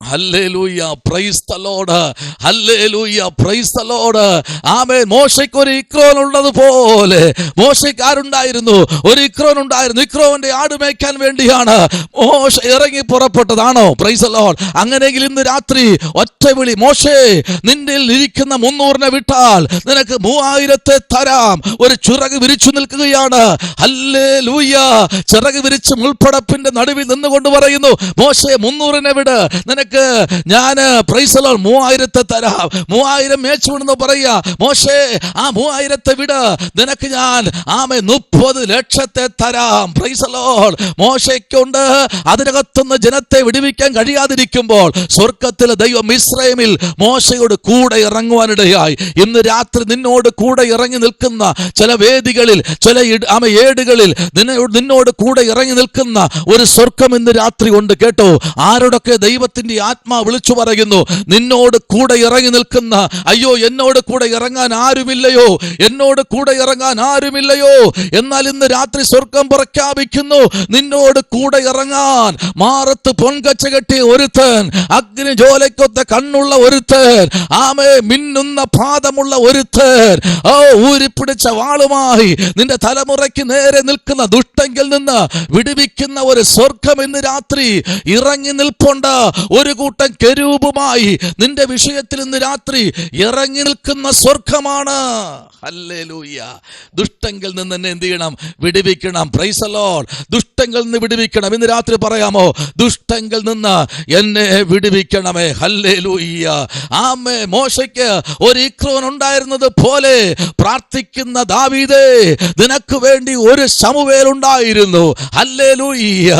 ഹല്ലേലൂയ. Praise the Lord. ഹല്ലേലൂയ. Praise the Lord. ആമേൻ. മോശയ്ക്ക് ഒരു ഇക്രോൻ ഉള്ളതുപോലെ മോശയ്ക്ക് ആരുണ്ടായിരുന്നു? ഒരു ഇക്രോൻ ഉണ്ടായിരുന്നു. ഇക്രോന്റെ ആട് മേയ്ക്കാൻ വേണ്ടിയാണ് മോശ ഇറങ്ങി പുറപ്പെട്ടതാണോ? Price the Lord. അങ്ങനെയെങ്കിൽ ഇന്ന് രാത്രി ഒറ്റ വിളി, മോശേ നിന്റെ ഇരിക്കുന്ന 300 വിട്ടാൽ നിനക്ക് 3000 തരാം. ഒരു ചിറക് വിരിച്ചു നിൽക്കുകയാണ്. ഹല്ലേലൂയ. ചിറക് വിരിച്ച് മുൾപ്പടപ്പിന്റെ നടുവിൽ നിന്നുകൊണ്ട് പറയുന്നു, മോശേ 300 വിട്, നിനക്ക് ഞാൻ പ്രൈസ് ദി ലോർഡ് 3000 തരാം. 3000 മേച്ചുകൊണ്ടെന്ന് പറയാ. മോശേ ആ 3000 വിട്, നിനക്ക് ഞാൻ 30 ലക്ഷത്തെ തരാം. Price the Lord. മോശയ്ക്കുണ്ട് അതിനകത്തുനിന്ന് ജനത്തെ വിടുവിക്കാൻ കഴിയാതിരിക്കുമ്പോൾ സ്വർഗത്തിലെ ദൈവം മിസ്രയീമിൽ മോശയോട് കൂടെ ഇറങ്ങുവാനിടയായി. ഇന്ന് രാത്രി നിന്നോട് കൂടെ ഇറങ്ങി നിൽക്കുന്ന ചില വേദികളിൽ, ചില ഏടുകളിൽ നിന്നോട് കൂടെ ഇറങ്ങി നിൽക്കുന്ന ഒരു സ്വർഗം ഇന്ന് രാത്രി ഉണ്ട് കേട്ടോ. ആരോടൊക്കെ ദൈവത്തിന്റെ ആത്മാ വിളിച്ചു പറയുന്നു, നിന്നോട് കൂടെ ഇറങ്ങി നിൽക്കുന്ന, അയ്യോ എന്നോട് കൂടെ ഇറങ്ങാൻ ആരുമില്ലയോ, എന്നോട് കൂടെ ഇറങ്ങാൻ ആരുമില്ലയോ, എന്നാൽ ഇന്ന് രാത്രി സ്വർഗം പ്രഖ്യാപിക്കുന്നു, നിന്നോട് കൂടെ ഇറങ്ങാൻ മാറത്ത് പൊൻകച്ച കെട്ടിയ ഒരുത്തൻ, അഗ്നി ജ്വാലയ്ക്കൊത്ത കണ്ണുള്ള ഒരുത്തൻ, മിന്നുന്ന പാദമുള്ള ഒരുത്തൻ, ഊരിപ്പിടിച്ച വാളുമായി നിന്റെ തലമുറയ്ക്ക് നേരെ നിൽക്കുന്ന ദുഷ്ടങ്കിൽ നിന്ന് വിടുവിക്കുന്ന ഒരു സ്വർഗം ഇന്ന് രാത്രി ഇറങ്ങി നിൽപ്പുണ്ട്. ഒരു കൂട്ടം കെരൂബുമായി നിന്റെ വിഷയത്തിൽ ഇന്ന് രാത്രി ഇറങ്ങി നിൽക്കുന്ന സ്വർഗമാണ്. ഹല്ലേലൂയ. ദുഷ്ടങ്കിൽ നിന്ന് എന്നെ എന്ത് ചെയ്യണം? വിടുവിക്കണം. Praise the Lord. ദുഷ്ടങ്കിൽ നിന്ന് വിടുവിക്കണം. ഇന്ന് രാത്രി പറയാമോ, ദുഷ്ടങ്കിൽ നിന്ന് എന്നെ വിടുവിക്കണമേ. ഹല്ലേലൂയ. ആമേൻ. മോശയ്ക്ക് ഒരു ഇക്രോൻ ഉണ്ടായിരുന്നത് പോലെ പ്രാർത്ഥിക്കുന്ന ദാവീദേ, നിനക്ക് വേണ്ടി ഒരു ശമൂവേൽ ഉണ്ടായിരുന്നു. ഹല്ലേലൂയ.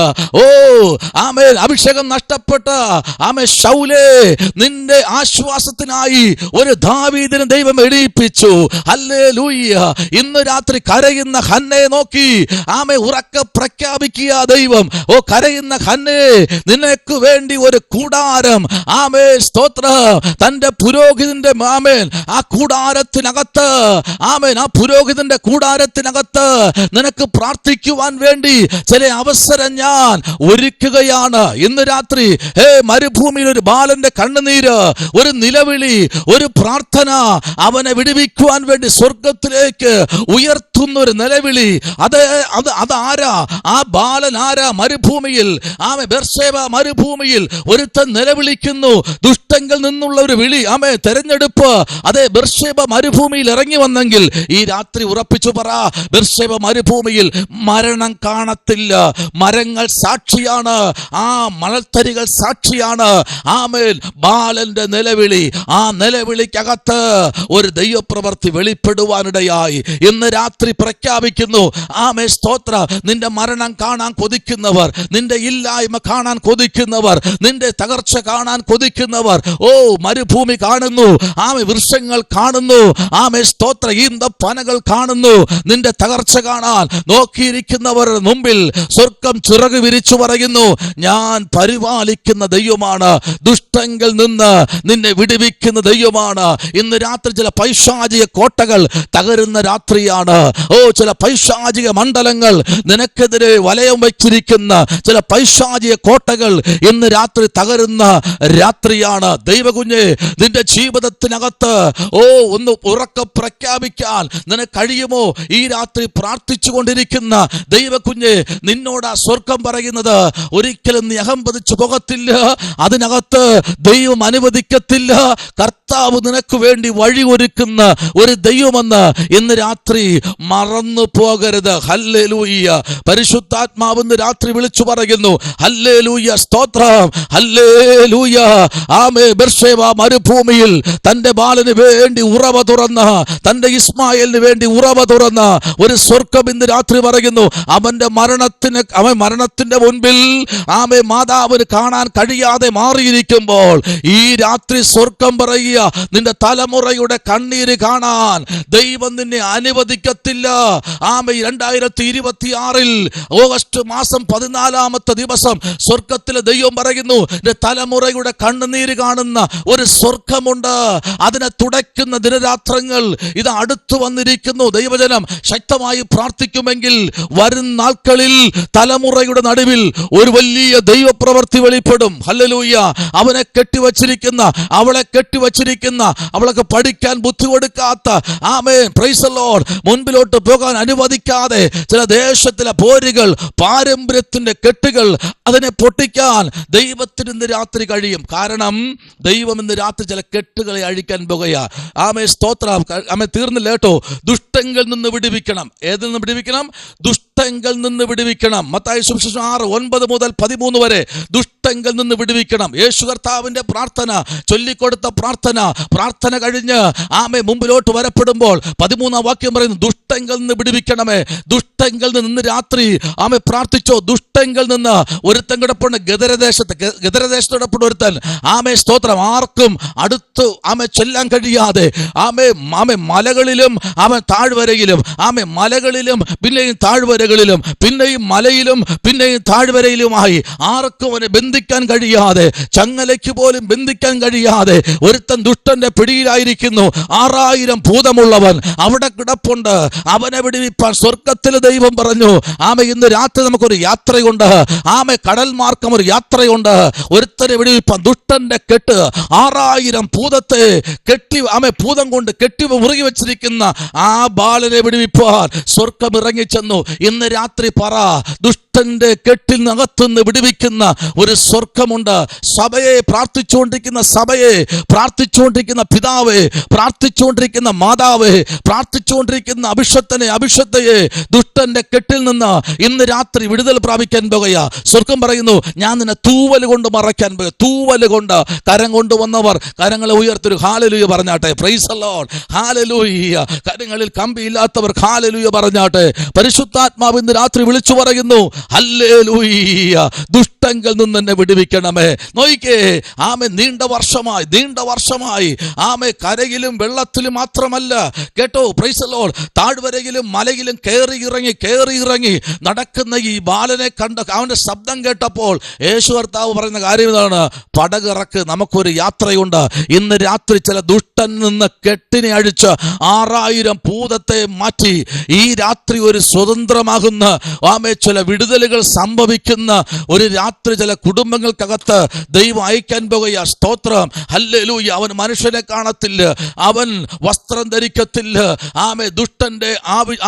ഓ ആമേൻ. അഭിഷേകം നഷ്ടപ്പെട്ട ശൗലേ, നിന്റെ ആശ്വാസത്തിനായി ഒരു ദാവീദിനെ ദൈവം എണീപ്പിച്ചു. ഹല്ലേലൂയ. ഇന്ന് രാത്രി കരയുന്ന ഹന്നയെ നോക്കി ഉറക്കെ പ്രഖ്യാപിക്കുക ദൈവം, ഓ കരയുന്ന ഹന്നേ, നിനക്ക് വേണ്ടി ഒരു കൂടാരം സ്തോത്രം തന്റെ പുരോഹിതന്റെ ആ കൂടാരത്തിനകത്ത് ആ പുരോഹിതന്റെ കൂടാരത്തിനകത്ത് നിനക്ക് പ്രാർത്ഥിക്കുവാൻ വേണ്ടി ചില അവസരം ഞാൻ ഒരുക്കുകയാണ്. ഇന്ന് രാത്രി മരുഭൂമിയിൽ ഒരു ബാലന്റെ കണ്ണുനീര്, ഒരു നിലവിളി, ഒരു പ്രാർത്ഥന, അവനെ വിടുവിക്കുവാൻ വേണ്ടി സ്വർഗത്തിലേക്ക് ഉയർത്തുന്ന ഒരു നിലവിളി. അതാരാ? ആ ബാലൻ ആരാ? മരുഭൂമിയിൽ ബെർശേബ മരുഭൂമിയിൽ ഒരുത്തൻ നിലവിളിക്കുന്നു. ദുഷ്ടങ്കിൽ നിന്നുള്ള ഒരു വിളി, തെരഞ്ഞെടുപ്പ്. അതെ, ബെർശേബ മരുഭൂമിയിൽ ഇറങ്ങി വന്നെങ്കിൽ ഈ രാത്രി ഉറപ്പിച്ചു പറ, ബെർശേബ മരുഭൂമിയിൽ മരണം കാണത്തില്ല. മരങ്ങൾ സാക്ഷിയാണ്, ആ മണൽത്തരികൾ സാക്ഷിയാണ്. രാത്രിയാണ് ആമേൻ ബാലന്റെ നിലവിളി. ആ നിലവിളിക്കകത്ത് ഒരു ദൈവപ്രവൃത്തി വെളിപ്പെടുവാനിടയായി. ഇന്ന് രാത്രി പ്രഖ്യാപിക്കുന്നു, ആമേ സ്തോത്ര, നിന്റെ മരണം കാണാൻ കൊതിക്കുന്നവർ, നിന്റെ ഇല്ലായ്മ കാണാൻ കൊതിക്കുന്നവർ, നിന്റെ തകർച്ച കാണാൻ കൊതിക്കുന്നവർ, ഓ മരുഭൂമി കാണുന്നു, ആമേ വൃക്ഷങ്ങൾ കാണുന്നു, ആമേ സ്തോത്ര, ഈന്തപ്പനകൾ കാണുന്നു, നിന്റെ തകർച്ച കാണാൻ നോക്കിയിരിക്കുന്നവരുടെ മുമ്പിൽ സ്വർഗം ചിറക് വിരിച്ചു പറയുന്നു, ഞാൻ പരിപാലിക്കുന്ന ദൈവമാണ്, ദുഷ്ടങ്കിൽ നിന്ന് നിന്നെ വിടുവിക്കുന്ന ദൈവമാണ്. ഇന്ന് രാത്രി ചില പൈശാചിക കോട്ടകൾ തകരുന്ന രാത്രിയാണ്. ഓ ചില പൈശാചിക മണ്ഡലങ്ങൾ നിനക്കെതിരെ വലയം വെച്ചിരിക്കുന്ന ചില പൈശാചിക കോട്ടകൾ ഇന്ന് രാത്രി തകരുന്ന രാത്രിയാണ്. ദൈവകുഞ്ഞെ, നിന്റെ ജീവിതത്തിനകത്ത് ഒന്ന് ഉറക്കെ പ്രഖ്യാപിക്കാൻ നിനക്ക് കഴിയുമോ? ഈ രാത്രി പ്രാർത്ഥിച്ചു കൊണ്ടിരിക്കുന്ന ദൈവകുഞ്ഞെ, നിന്നോട് സ്വർഗം പറയുന്നത് ഒരിക്കലും നീ അഹംബദിച്ചു പോകത്തില്ല, അതിനകത്ത് ദൈവം അനുവദിക്കത്തില്ല. കർത്താവ് നിനക്ക് വേണ്ടി വഴി ഒരുക്കുന്ന ഒരു ദൈവമെന്ന് ഇന്ന് രാത്രി മറന്നു പോകരുത്. ഹല്ലേലൂയ. പരിശുദ്ധാത്മാവ് ഇന്ന് രാത്രി വിളിച്ചു പറയുന്നു, ഹല്ലേലൂയ, സ്തോത്രം, ഹല്ലേലൂയ. ആമേ ബെർശേബ മരുഭൂമിയിൽ തന്റെ ബാലന് വേണ്ടി ഉറവ തുറന്ന, തന്റെ ഇസ്മായേലിന് വേണ്ടി ഉറവ തുറന്ന ഒരു സ്വർഗം ഇന്ന് രാത്രി പറയുന്നു. അവന്റെ മരണത്തിന്റെ മുൻപിൽ ആമേ മാതാവിന് കാണാൻ കഴിയാതെ മാറിയിരിക്കുമ്പോൾ ഈ രാത്രി സ്വർഗം പറയുക, നിന്റെ തലമുറയുടെ കണ്ണീര് കാണാൻ ദൈവം നിന്നെ അനുവദിക്കത്തില്ല. ആമേ 2026 ഓഗസ്റ്റ് മാസം 14 ദിവസം സ്വർഗത്തിലെ ദൈവം പറയുന്നു, നിന്റെ തലമുറയുടെ കണ്ണുനീര് കാണുന്ന ഒരു സ്വർഗമുണ്ട്, അതിനെ തുടയ്ക്കുന്ന ദിനരാത്രങ്ങൾ ഇത് അടുത്തു വന്നിരിക്കുന്നു. ദൈവജനം ശക്തമായി പ്രാർത്ഥിക്കുമെങ്കിൽ വരും നാൾകളിൽ തലമുറയുടെ നടുവിൽ ഒരു വലിയ ദൈവപ്രവൃത്തി വെളിപ്പെടും. ഹല്ലേലൂയ. അവനെ കെട്ടിവച്ചിരിക്കുന്ന, അവളെ കെട്ടിവച്ചിരിക്കുന്ന, അവൾക്ക് പഠിക്കാൻ ബുദ്ധി കൊടുക്കാത്ത, ആമേൻ പ്രൈസ് ദി ലോർഡ്, മുൻപിലോട്ട് പോകാൻ അനുവദിക്കാതെ ചില ദേശത്തിലെ പോരുകൾ, പാരമ്പര്യത്തിന്റെ കെട്ടുകൾ, അതിനെ പൊട്ടിക്കാൻ ദൈവത്തിന് ഇന്ന് രാത്രി കഴിയും. കാരണം ദൈവം ഇന്ന് രാത്രി ചില കെട്ടുകളെ അഴിക്കാൻ പോകുകയാ. ആമേ സ്തോത്രം. ആമേ തീർന്നില്ല കേട്ടോ. ദുഷ്ടങ്കിൽ നിന്ന് വിടുവിക്കണം. ഏതിൽ നിന്ന് വിടുവിക്കണം? ദുഷ്ടങ്കിൽ നിന്ന് വിടുവിക്കണം. മത്തായി സുവിശേഷം 6:9 മുതൽ 13 വരെ ദുഷ്ടങ്കിൽ നിന്ന് വിടുവിക്കണം. യേശു കർത്താവിന്റെ പ്രാർത്ഥന, ചൊല്ലിക്കൊടുത്ത പ്രാർത്ഥന കഴിഞ്ഞ് ആമേ മുമ്പിലോട്ട് വരപ്പെടുമ്പോൾ 13-ാം വാക്യം പറയുന്നു, ദുഷ്ടങ്കിൽ നിന്ന് വിടുവിക്കണമേ. ദുഷ്ടങ്കിൽ നിന്ന് രാത്രി ആമേ പ്രാർത്ഥിച്ചോ. ദുഷ്ടങ്കിൽ നിന്ന് ഒരുത്തൻ കിടപ്പുണ്ട് ഗദരദേശത്ത് കിടപ്പുണ്ട് ഒരുത്തൻ. ആമേ സ്തോത്രം. ആർക്കും അടുത്ത് ആമേ ചെല്ലാൻ കഴിയാതെ ആമേ മലകളിലും ആമേ താഴ്വരയിലും, ആമേ മലകളിലും പിന്നെയും താഴ്വരകളിലും, പിന്നെയും മലയിലും പിന്നെയും താഴ്വരയിലുമായി ആർക്കും അവനെ ബന്ധിക്കാൻ കഴിയാതെ, ചങ്ങലയ്ക്ക് പോലും ബന്ധിക്കാൻ കഴിയാതെ ഒരുത്തൻ ദുഷ്ടന്റെ പിടിയിലായിരിക്കുന്നു. 6000 ഭൂതമുള്ളവൻ അവിടെ കിടപ്പുണ്ട്. അവനെ വിടുവിപ്പാൻ സ്വർഗത്തിലെ ദൈവം പറഞ്ഞു, ആമേ ഇന്ന് രാത്രി നമുക്കൊരു യാത്രയുണ്ട്. ആമേ കടൽ മാർഗം ഒരു യാത്രയുണ്ട്. ഒരുത്തനെ വിടുവിപ്പാൻ ദുഷ്ടന്റെ കെട്ട് 6000 ഭൂതത്തെ കെട്ടി, ആമേ ഭൂതം കൊണ്ട് കെട്ടി മുറുകി വെച്ചിരിക്കുന്ന ആ ബാലനെ വിടുവിപ്പാൻ സ്വർഗം ഇറങ്ങിച്ചെന്നു. ഇന്ന് രാത്രി പറ, ദുഷ്ടന്റെ കെട്ടിനകത്തുനിന്ന് വിടുവിക്കുന്ന ഒരു സ്വർഗമുണ്ട്. സഭയെ പ്രാർത്ഥിച്ചുകൊണ്ടിരിക്കുന്ന സഭയെ, പ്രാർത്ഥിച്ചുകൊണ്ടിരിക്കുന്ന പിതാവേ, പ്രാർത്ഥിച്ചുകൊണ്ടിരിക്കുന്ന മാതാവേ, പ്രാർത്ഥിച്ചുകൊണ്ടിരിക്കുന്ന അഭിഷത്തയെ ദുഷ്ടന്റെ കെട്ടിൽ നിന്ന് ഇന്ന് രാത്രി വിടുതൽ പ്രാപിക്കാൻ പോകുകയാ. സ്വർഗം പറയുന്നു, ഞാൻ നിന്നെ തൂവല് കൊണ്ട് മറയ്ക്കാൻ പോകുക. തൂവല് കൊണ്ട് കരം കൊണ്ടുവന്നവർ കരങ്ങളെ ഉയർത്തൊരു ഹാലലൂയ പറഞ്ഞാട്ടെ. Price the Lord. ഹാലലൂയ. കരങ്ങളിൽ കമ്പിയില്ലാത്തവർ ഹാലലൂയ പറഞ്ഞാട്ടെ. പരിശുദ്ധാത്മാവ് ഇന്ന് രാത്രി വിളിച്ചു പറയുന്നു, ഹല്ലേലൂയ. ദുഷ്ടങ്കിൽ നിന്ന് എന്നെ വിടുവിക്കണമേ. നോയിക്കേ, ആമേ നീണ്ട വർഷമായി ആമേ കരയിലും വെള്ളത്തിലും മാത്രമല്ല കേട്ടോ, പ്രൈസ് ദി ലോർഡ്, താഴ്വരയിലും മലയിലും കയറി ഇറങ്ങി നടക്കുന്ന ഈ ബാലനെ കണ്ട അവന്റെ ശബ്ദം കേട്ടപ്പോൾ യേശു കർത്താവ് പറയുന്ന കാര്യം ഇതാണ്, പടകിറക്ക്, നമുക്കൊരു യാത്രയുണ്ട്. ഇന്ന് രാത്രി ചില ദുഷ്ടൻ നിന്ന് കെട്ടിനെ അഴിച്ച് 6000 ഭൂതത്തെ മാറ്റി ഈ രാത്രി ഒരു സ്വതന്ത്രമാകുന്ന ആമേ ചില വിടുതലുകൾ സംഭവിക്കുന്ന ഒരു രാത്രി ചില കുടുംബങ്ങൾക്കകത്ത് ദൈവം അയക്കാൻ പോകുക. സ്തോത്രം. ഹല്ലേലൂയ. അവൻ മനുഷ്യനെ കാണത്തില്ല, അവൻ വസ്ത്രം ധരിക്കത്തില്ല. ആമേ ദുഷ്ടന്റെ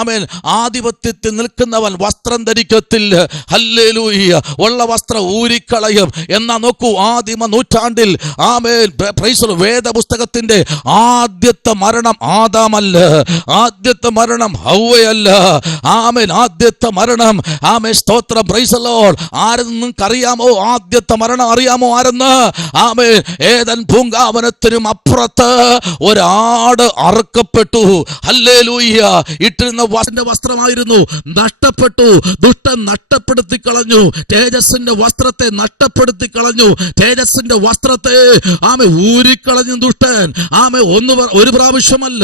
ആമേൻ ആധിപത്യത്തിൽ നിൽക്കുന്നവൻ വസ്ത്രം ധരിക്കത്തില്ല. ഹല്ലേലൂയ. ഉള്ള വസ്ത്രം ഊരിക്കളയും. എന്നാ നോക്കൂ, ആദിമ നൂറ്റാണ്ടിൽ ആമേൻ പ്രൈസ് വേദപുസ്തകത്തിന്റെ ആദ്യത്തെ മരണം ആദാമല്ല, ആദ്യത്തെ മരണം ഹവ്വയല്ല. ആമേൻ ആദ്യത്തെ മരണം ആമേ സ്തോത്രം പ്രൈസ് ദി ലോർഡ് ആരിൽ നിന്നും അറിയാമോ? ആദ്യത്തെ മരണം അറിയാമോ ആരെന്ന്? ആമേൻ. ഏദൻ പൂങ്കാവനത്തിനും അപ്പുറത്ത് ഒരാട് അറുക്കപ്പെട്ടു. ഹല്ലേലൂയ. ഇട്ടിരുന്ന വസ്ത്രമായിരുന്നു, നഷ്ടപ്പെട്ടു. ദുഷ്ടൻ നഷ്ടപ്പെടുത്തി കളഞ്ഞു. തേജസ്സിന്റെ വസ്ത്രത്തെ നഷ്ടപ്പെടുത്തി കളഞ്ഞു. തേജസ്സിന്റെ വസ്ത്രത്തെ ഊരിക്കളഞ്ഞു ദുഷ്ടൻ. ഒരു പ്രാവശ്യമല്ല,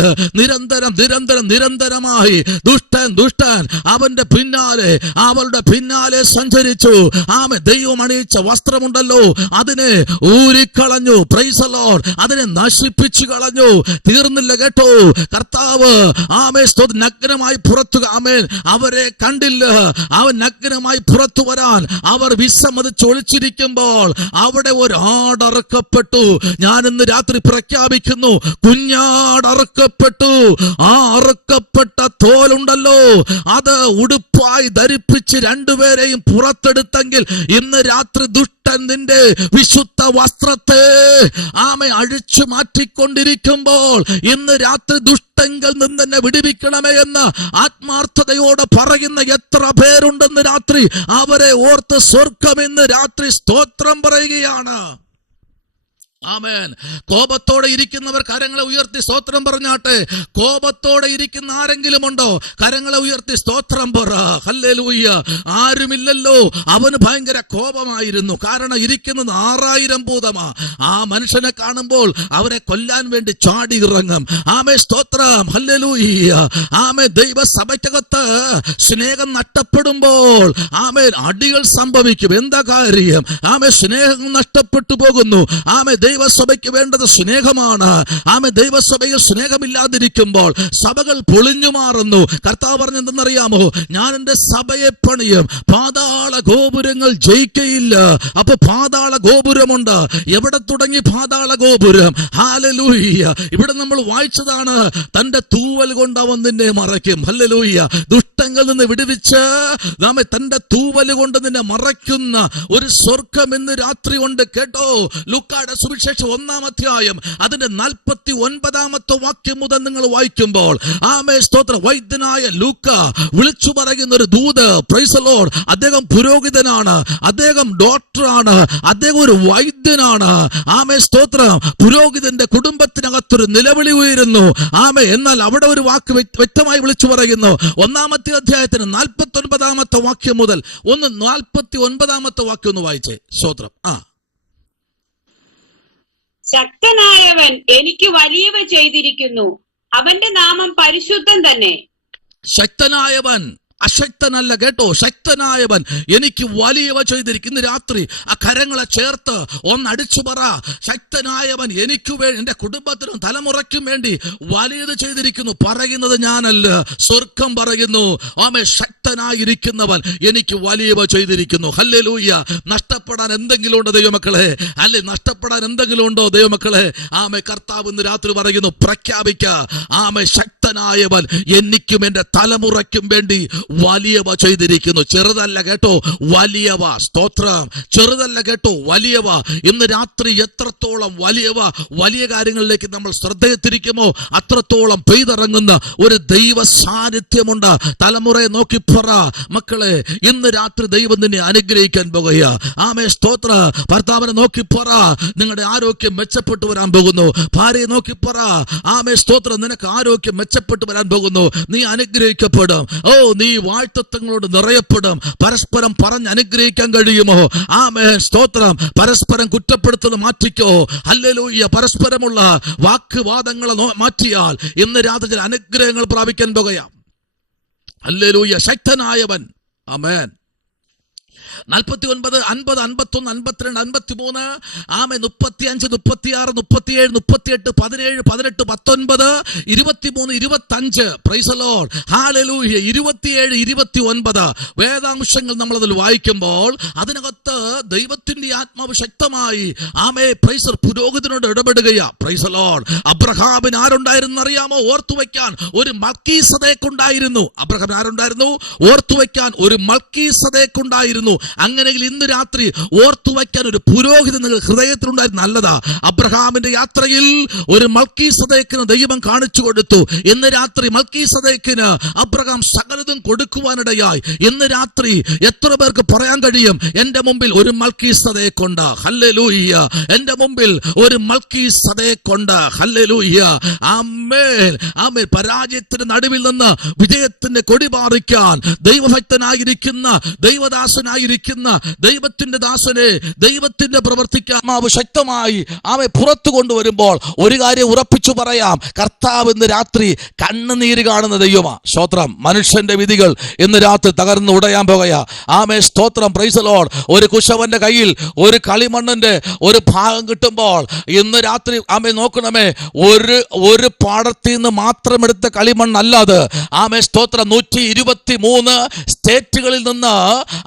നിരന്തരമായി ദുഷ്ടൻ അവന്റെ പിന്നാലെ, അവളുടെ പിന്നാലെ സഞ്ചരിച്ചു. ദൈവം അണിയിച്ച വസ്ത്രമുണ്ടല്ലോ, അതിനെ ഊരിക്കളഞ്ഞു. Price the Lord. അതിനെ നശിപ്പിച്ചു കളഞ്ഞു. തീർന്നില്ല കേട്ടോ. കർത്താവ് നഗ്നമായി പുറത്തു, അവരെ കണ്ടില്ല. അവൻ നഗ്നമായി പുറത്തു വരാൻ അവർ വിസമ്മതിച്ച് ഒളിച്ചിരിക്കുമ്പോൾ അവിടെ ഒരു ആടറുക്കപ്പെട്ടു. ഞാൻ ഇന്ന് രാത്രി പ്രഖ്യാപിക്കുന്നു, കുഞ്ഞാടറുക്കപ്പെട്ടു. ആ അറുക്കപ്പെട്ട തോലുണ്ടല്ലോ, അത് ഉടുപ്പായി ധരിപ്പിച്ച് രണ്ടുപേരെയും പുറത്തെടുത്തെങ്കിൽ ഇന്ന് രാത്രി ദുഷ്ടൻ നിന്റെ വിശുദ്ധ വസ്ത്രത്തെ അഴിച്ചു മാറ്റിക്കൊണ്ടിരിക്കുമ്പോൾ ഇന്ന് രാത്രി ദുഷ്ടങ്കിൽ നിന്ന് തന്നെ വിടുവിക്കണമേ എന്ന് ആത്മാർത്ഥതയോടെ പറയുന്ന എത്ര പേരുണ്ടെന്ന് രാത്രി അവരെ ഓർത്ത് സ്വർഗം ഇന്ന് രാത്രി സ്തോത്രം പറയുകയാണ്. ആമേൻ. കോപത്തോടെ ഇരിക്കുന്നവർ കരങ്ങളെ ഉയർത്തി സ്തോത്രം പറഞ്ഞാട്ടെ. കോപത്തോടെ ഇരിക്കുന്ന ആരെങ്കിലും ഉണ്ടോ? കരങ്ങളെ ഉയർത്തി സ്തോത്രം പറ. ഹല്ലേലൂയ. ആരുമില്ലല്ലോ. അവന് ഭയങ്കര കോപമായിരുന്നു. കാരണം ഇരിക്കുന്നത് 6000 ഭൂതമാ. ആ മനുഷ്യനെ കാണുമ്പോൾ അവരെ കൊല്ലാൻ വേണ്ടി ചാടി ഇറങ്ങും. ആമേ സ്തോത്രം. ഹല്ലേലൂയ. ആമേ. ദൈവസഭയ്ക്കകത്ത് സ്നേഹം നഷ്ടപ്പെടുമ്പോൾ ആമേൻ അടികൾ സംഭവിക്കും. എന്താ കാര്യം? ആമേ സ്നേഹം നഷ്ടപ്പെട്ടു പോകുന്നു. ആമേ ദൈവസഭയ്ക്ക് വേണ്ടത് സ്നേഹമാണ്. ദൈവസഭയിൽ സ്നേഹമില്ലാതിരിക്കുമ്പോൾ സഭകൾ പൊളിഞ്ഞു മാറുന്നു. കർത്താവ് പറഞ്ഞെന്തെന്നറിയാമോ? ഞാൻ എന്റെ സഭയെ പണിയും, പാതാള ഗോപുരങ്ങൾ ജയിക്കയില്ല. അപ്പൊ പാതാള ഗോപുരമുണ്ട്. എവിടെ തുടങ്ങി പാതാള ഗോപുരം? ഹല്ലേലൂയ. ഇവിടെ നമ്മൾ വായിച്ചതാണ്, തന്റെ തൂവൽ കൊണ്ട് അവൻ നിന്നെ മറയ്ക്കും. ഹല്ലേലൂയ. ദുഷ്ടങ്ങളിൽ നിന്ന് വിടുവിച്ച് തന്റെ തൂവൽ കൊണ്ട് നിന്നെ മറയ്ക്കുന്ന ഒരു സ്വർഗം ഇന്ന് രാത്രി ഉണ്ട് കേട്ടോ. ലൂക്കായുടെ സുവിശേഷം 1-ാം അധ്യായം അതിന്റെ 49-ാമത്തെ വാക്യം മുതൽ നിങ്ങൾ വായിക്കുമ്പോൾ സ്തോത്രം, വൈദ്യനായ ലൂക്ക വിളിച്ചു പറയുന്ന ഒരു ദൂത്. Price the Lord. അദ്ദേഹം പുരോഹിതനാണ്, അദ്ദേഹം ഡോക്ടറാണ്, അദ്ദേഹം ഒരു വൈദ്യനാണ്. സ്തോത്രം. പുരോഹിതന്റെ കുടുംബത്തിനകത്തൊരു നിലവിളി ഉയരുന്നു. എന്നാൽ അവിടെ ഒരു വാക്ക് വ്യക്തമായി വിളിച്ചു പറയുന്നു. 1-ാമത്തെ അധ്യായത്തിന് 49-ാമത്തെ വാക്യം മുതൽ 49-ാമത്തെ വാക്യം ഒന്ന് വായിച്ചേ. സ്തോത്രം. ശക്തനായവൻ എനിക്ക് വലിയവ ചെയ്തിരിക്കുന്നു, അവന്റെ നാമം പരിശുദ്ധൻ തന്നെ. ശക്തനായവൻ, അശക്തനല്ല കേട്ടോ. ശക്തനായവൻ എനിക്ക് വലിയവ ചെയ്തിരിക്കും. ഇന്ന് രാത്രി ആ കരങ്ങളെ ചേർത്ത് ഒന്നടിച്ചു പറ. ശക്തനായവൻ എനിക്ക് വേണ്ടി, എന്റെ കുടുംബത്തിനും തലമുറയ്ക്കും വേണ്ടി വലിയത് ചെയ്തിരിക്കുന്നു. പറയുന്നത് ഞാനല്ല, സ്വർഗം പറയുന്നു. ശക്തനായിരിക്കുന്നവൻ എനിക്ക് വലിയവ ചെയ്തിരിക്കുന്നു. ഹല്ലേലൂയ. നഷ്ടപ്പെടാൻ എന്തെങ്കിലും ഉണ്ടോ ദൈവമക്കളെ? അല്ലെ, നഷ്ടപ്പെടാൻ എന്തെങ്കിലും ഉണ്ടോ ദൈവമക്കളെ? കർത്താവ് ഇന്ന് രാത്രി പറയുന്നു, പ്രഖ്യാപിക്ക. ശക്തനായവൻ എനിക്കും എന്റെ തലമുറയ്ക്കും വേണ്ടി വലിയവ ചെയ്തിരിക്കുന്നു. ചെറുതല്ല കേട്ടോ, വലിയവ. സ്തോത്രം. ചെറുതല്ല കേട്ടോ, വലിയവ. ഇന്ന് രാത്രി എത്രത്തോളം വലിയ കാര്യങ്ങളിലേക്ക് നമ്മൾ ശ്രദ്ധയെത്തിരിക്കുമോ അത്രത്തോളം പെയ്തിറങ്ങുന്ന ഒരു ദൈവ സാന്നിധ്യമുണ്ട്. തലമുറയെ നോക്കി പറ, മക്കളെ ഇന്ന് രാത്രി ദൈവം നിന്നെ അനുഗ്രഹിക്കാൻ പോകുക. സ്തോത്ര. ഭർത്താവിനെ നോക്കി പറ, നിങ്ങളുടെ ആരോഗ്യം മെച്ചപ്പെട്ടു വരാൻ പോകുന്നു. ഭാര്യയെ നോക്കി പറ, സ്തോത്രം, നിനക്ക് ആരോഗ്യം മെച്ചപ്പെട്ടു വരാൻ പോകുന്നു. നീ അനുഗ്രഹിക്കപ്പെടും. നീ വാഴ്ത്തത്വങ്ങളോട് നിറയപ്പെടും. പരസ്പരം പറഞ്ഞ് അനുഗ്രഹിക്കാൻ കഴിയുമോ? സ്തോത്രം. പരസ്പരം കുറ്റപ്പെടുത്തുന്നത് മാറ്റിക്കോ. ഹല്ലേലൂയ. പരസ്പരമുള്ള വാക്കുവാദങ്ങളെ മാറ്റിയാൽ ഇന്ന് രാത്രി അനുഗ്രഹങ്ങൾ പ്രാപിക്കാൻ പോകുകയാ. Hallelujah. ശക്തനായവൻ. Amen. 49, 50, 51, 52, 53, 35, 36, 37, 38, 17, 18, 19, 23, 25. Praise the Lord. ഹല്ലേലൂയ. 27, 29 വേദാംശങ്ങൾ നമ്മൾ അതിൽ വായിക്കുമ്പോൾ അതിനകത്ത് ദൈവത്തിന്റെ ആത്മാവ് ശക്തമായി പ്രൈസ് പുരോഹിതനോട് ഇടപെടുകയാ. Praise the Lord. അബ്രഹാമിന് ആരുണ്ടായിരുന്നു അറിയാമോ? ഓർത്തുവെക്കാൻ ഒരു മൽക്കീസദേക്ക് ഉണ്ടായിരുന്നു. അബ്രഹാമിന് ആരുണ്ടായിരുന്നു? ഓർത്തുവെക്കാൻ ഒരു മൽക്കീസദേക്ക് ഉണ്ടായിരുന്നു. അങ്ങനെയെങ്കിൽ ഇന്ന് രാത്രി ഓർത്തു വയ്ക്കാൻ ഒരു പുരോഹിതൻ നിങ്ങൾ ഹൃദയത്തിലുണ്ടായിരുന്നു നല്ലതാ. അബ്രഹാമിന്റെ യാത്രയിൽ ഒരു മൽക്കീസദേക്കിന് ദൈവം കാണിച്ചു കൊടുത്തു. ഇന്ന് രാത്രി മൽക്കീസദേക്കിന് അബ്രഹാം സകലതും കൊടുക്കുവാനിടയായി. ഇന്ന് രാത്രി എത്ര പേർക്ക് പറയാൻ കഴിയും, എന്റെ മുമ്പിൽ ഒരു മൽക്കീസദേക്കുണ്ട്, ഹല്ലേലൂയ, എന്റെ മുമ്പിൽ ഒരു മൽക്കീസദേക്കുണ്ട്, ഹല്ലേലൂയ, ആമേൻ, ആമേൻ. പരാജയത്തിന്റെ നടുവിൽ നിന്ന് വിജയത്തിന്റെ കൊടി പാറിക്കാൻ ദൈവഭക്തനായിരിക്കുന്ന, ദൈവദാസനായിരിക്കുന്ന ദൈവത്തിന്റെ ദാസനെ ദൈവത്തിന്റെ പ്രവർത്തിക്കാൻ ശക്തമായി ആമേ പുറത്തു കൊണ്ടുവരുമ്പോൾ ഒരു കാര്യം ഉറപ്പിച്ചു പറയാം, കർത്താവ് ഇന്ന് രാത്രി കണ്ണുനീര് കാണുന്ന ദൈവമാ. സ്തോത്രം. മനുഷ്യന്റെ വിധികൾ ഇന്ന് രാത്രി തകർന്ന് ഉടയാൻ പോകുകയാ. ആമേ സ്തോത്രം. Praise the Lord. ഒരു കുശവന്റെ കയ്യിൽ ഒരു കളിമണ്ണിന്റെ ഒരു ഭാഗം കിട്ടുമ്പോൾ ഇന്ന് രാത്രി ആമേ നോക്കണമേ, ഒരു പാടത്തിൽ നിന്ന് മാത്രം എടുത്ത കളിമണ്ണല്ലാതെ ആമേ സ്തോത്രം 123 സ്റ്റേറ്റുകളിൽ നിന്ന്,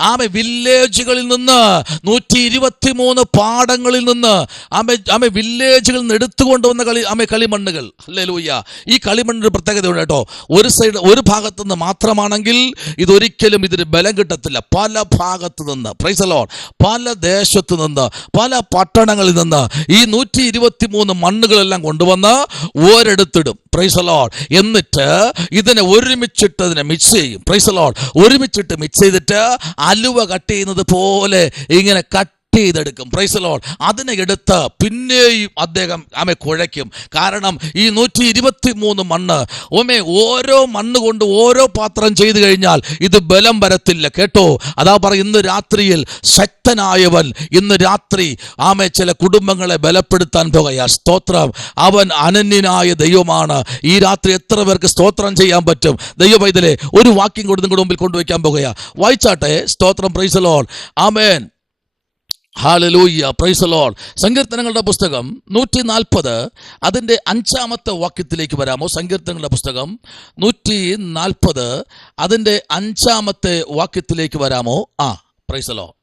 ആമേ വില്ലേജുകളിൽ നിന്ന്, 123 പാടങ്ങളിൽ നിന്ന്, ആമേ വില്ലേജുകളിൽ നിന്ന് എടുത്തുകൊണ്ടുവന്ന കളിമണ്ണുകൾ. ഹല്ലേലൂയ. ഈ കളിമണ്ണിന് പ്രത്യേകതയുണ്ട് കേട്ടോ. ഒരു സൈഡ് ഒരു ഭാഗത്തു നിന്ന് മാത്രമാണെങ്കിൽ ഇതൊരിക്കലും ഇതിന് ബലം കിട്ടത്തില്ല. പല ഭാഗത്തു നിന്ന്, പ്രൈസ് ദി ലോർഡ്, പല ദേശത്തു നിന്ന്, പല പട്ടണങ്ങളിൽ നിന്ന് ഈ 123 മണ്ണുകളെല്ലാം കൊണ്ടുവന്ന് ഒരിടത്തിടും. Price the Lord. എന്നിട്ട് ഇതിനെ ഒരുമിച്ചിട്ട് ഇതിനെ മിക്സ് ചെയ്യും. Praise the Lord. ഒരുമിച്ചിട്ട് മിക്സ് ചെയ്തിട്ട് അലുവ കട്ട് ചെയ്യുന്നത് പോലെ ഇങ്ങനെ കട്ട് ചെയ്തെടുക്കും. Praise the Lord. അതിനെ എടുത്ത് പിന്നെയും അദ്ദേഹം കുഴയ്ക്കും. കാരണം ഈ 123 മണ്ണ് ഓരോ മണ്ണ് കൊണ്ട് ഓരോ പാത്രം ചെയ്തു കഴിഞ്ഞാൽ ഇത് ബലം വരത്തില്ല കേട്ടോ. അതാ പറയും, ഇന്ന് രാത്രിയിൽ ശക്തനായവൻ ഇന്ന് രാത്രി ചില കുടുംബങ്ങളെ ബലപ്പെടുത്താൻ പോകുകയാ. സ്തോത്രം. അവൻ അനന്യനായ ദൈവമാണ്. ഈ രാത്രി എത്ര പേർക്ക് സ്തോത്രം ചെയ്യാൻ പറ്റും? ദൈവവൈതലേ, ഒരു വാക്യം കൊണ്ട് നിങ്ങളുടെ മുമ്പിൽ കൊണ്ടുവയ്ക്കാൻ പോകുകയാ. വായിച്ചാട്ടെ. സ്തോത്രം. Praise the Lord. ആമേൻ. ഹല്ലേലൂയ. Praise the Lord. സങ്കീർത്തനങ്ങളുടെ പുസ്തകം 140 അതിൻ്റെ 5-ാമത്തെ വാക്യത്തിലേക്ക് വരാമോ? സങ്കീർത്തനങ്ങളുടെ പുസ്തകം 140 അതിൻ്റെ 5-ാമത്തെ വാക്യത്തിലേക്ക് വരാമോ? Price the Lord.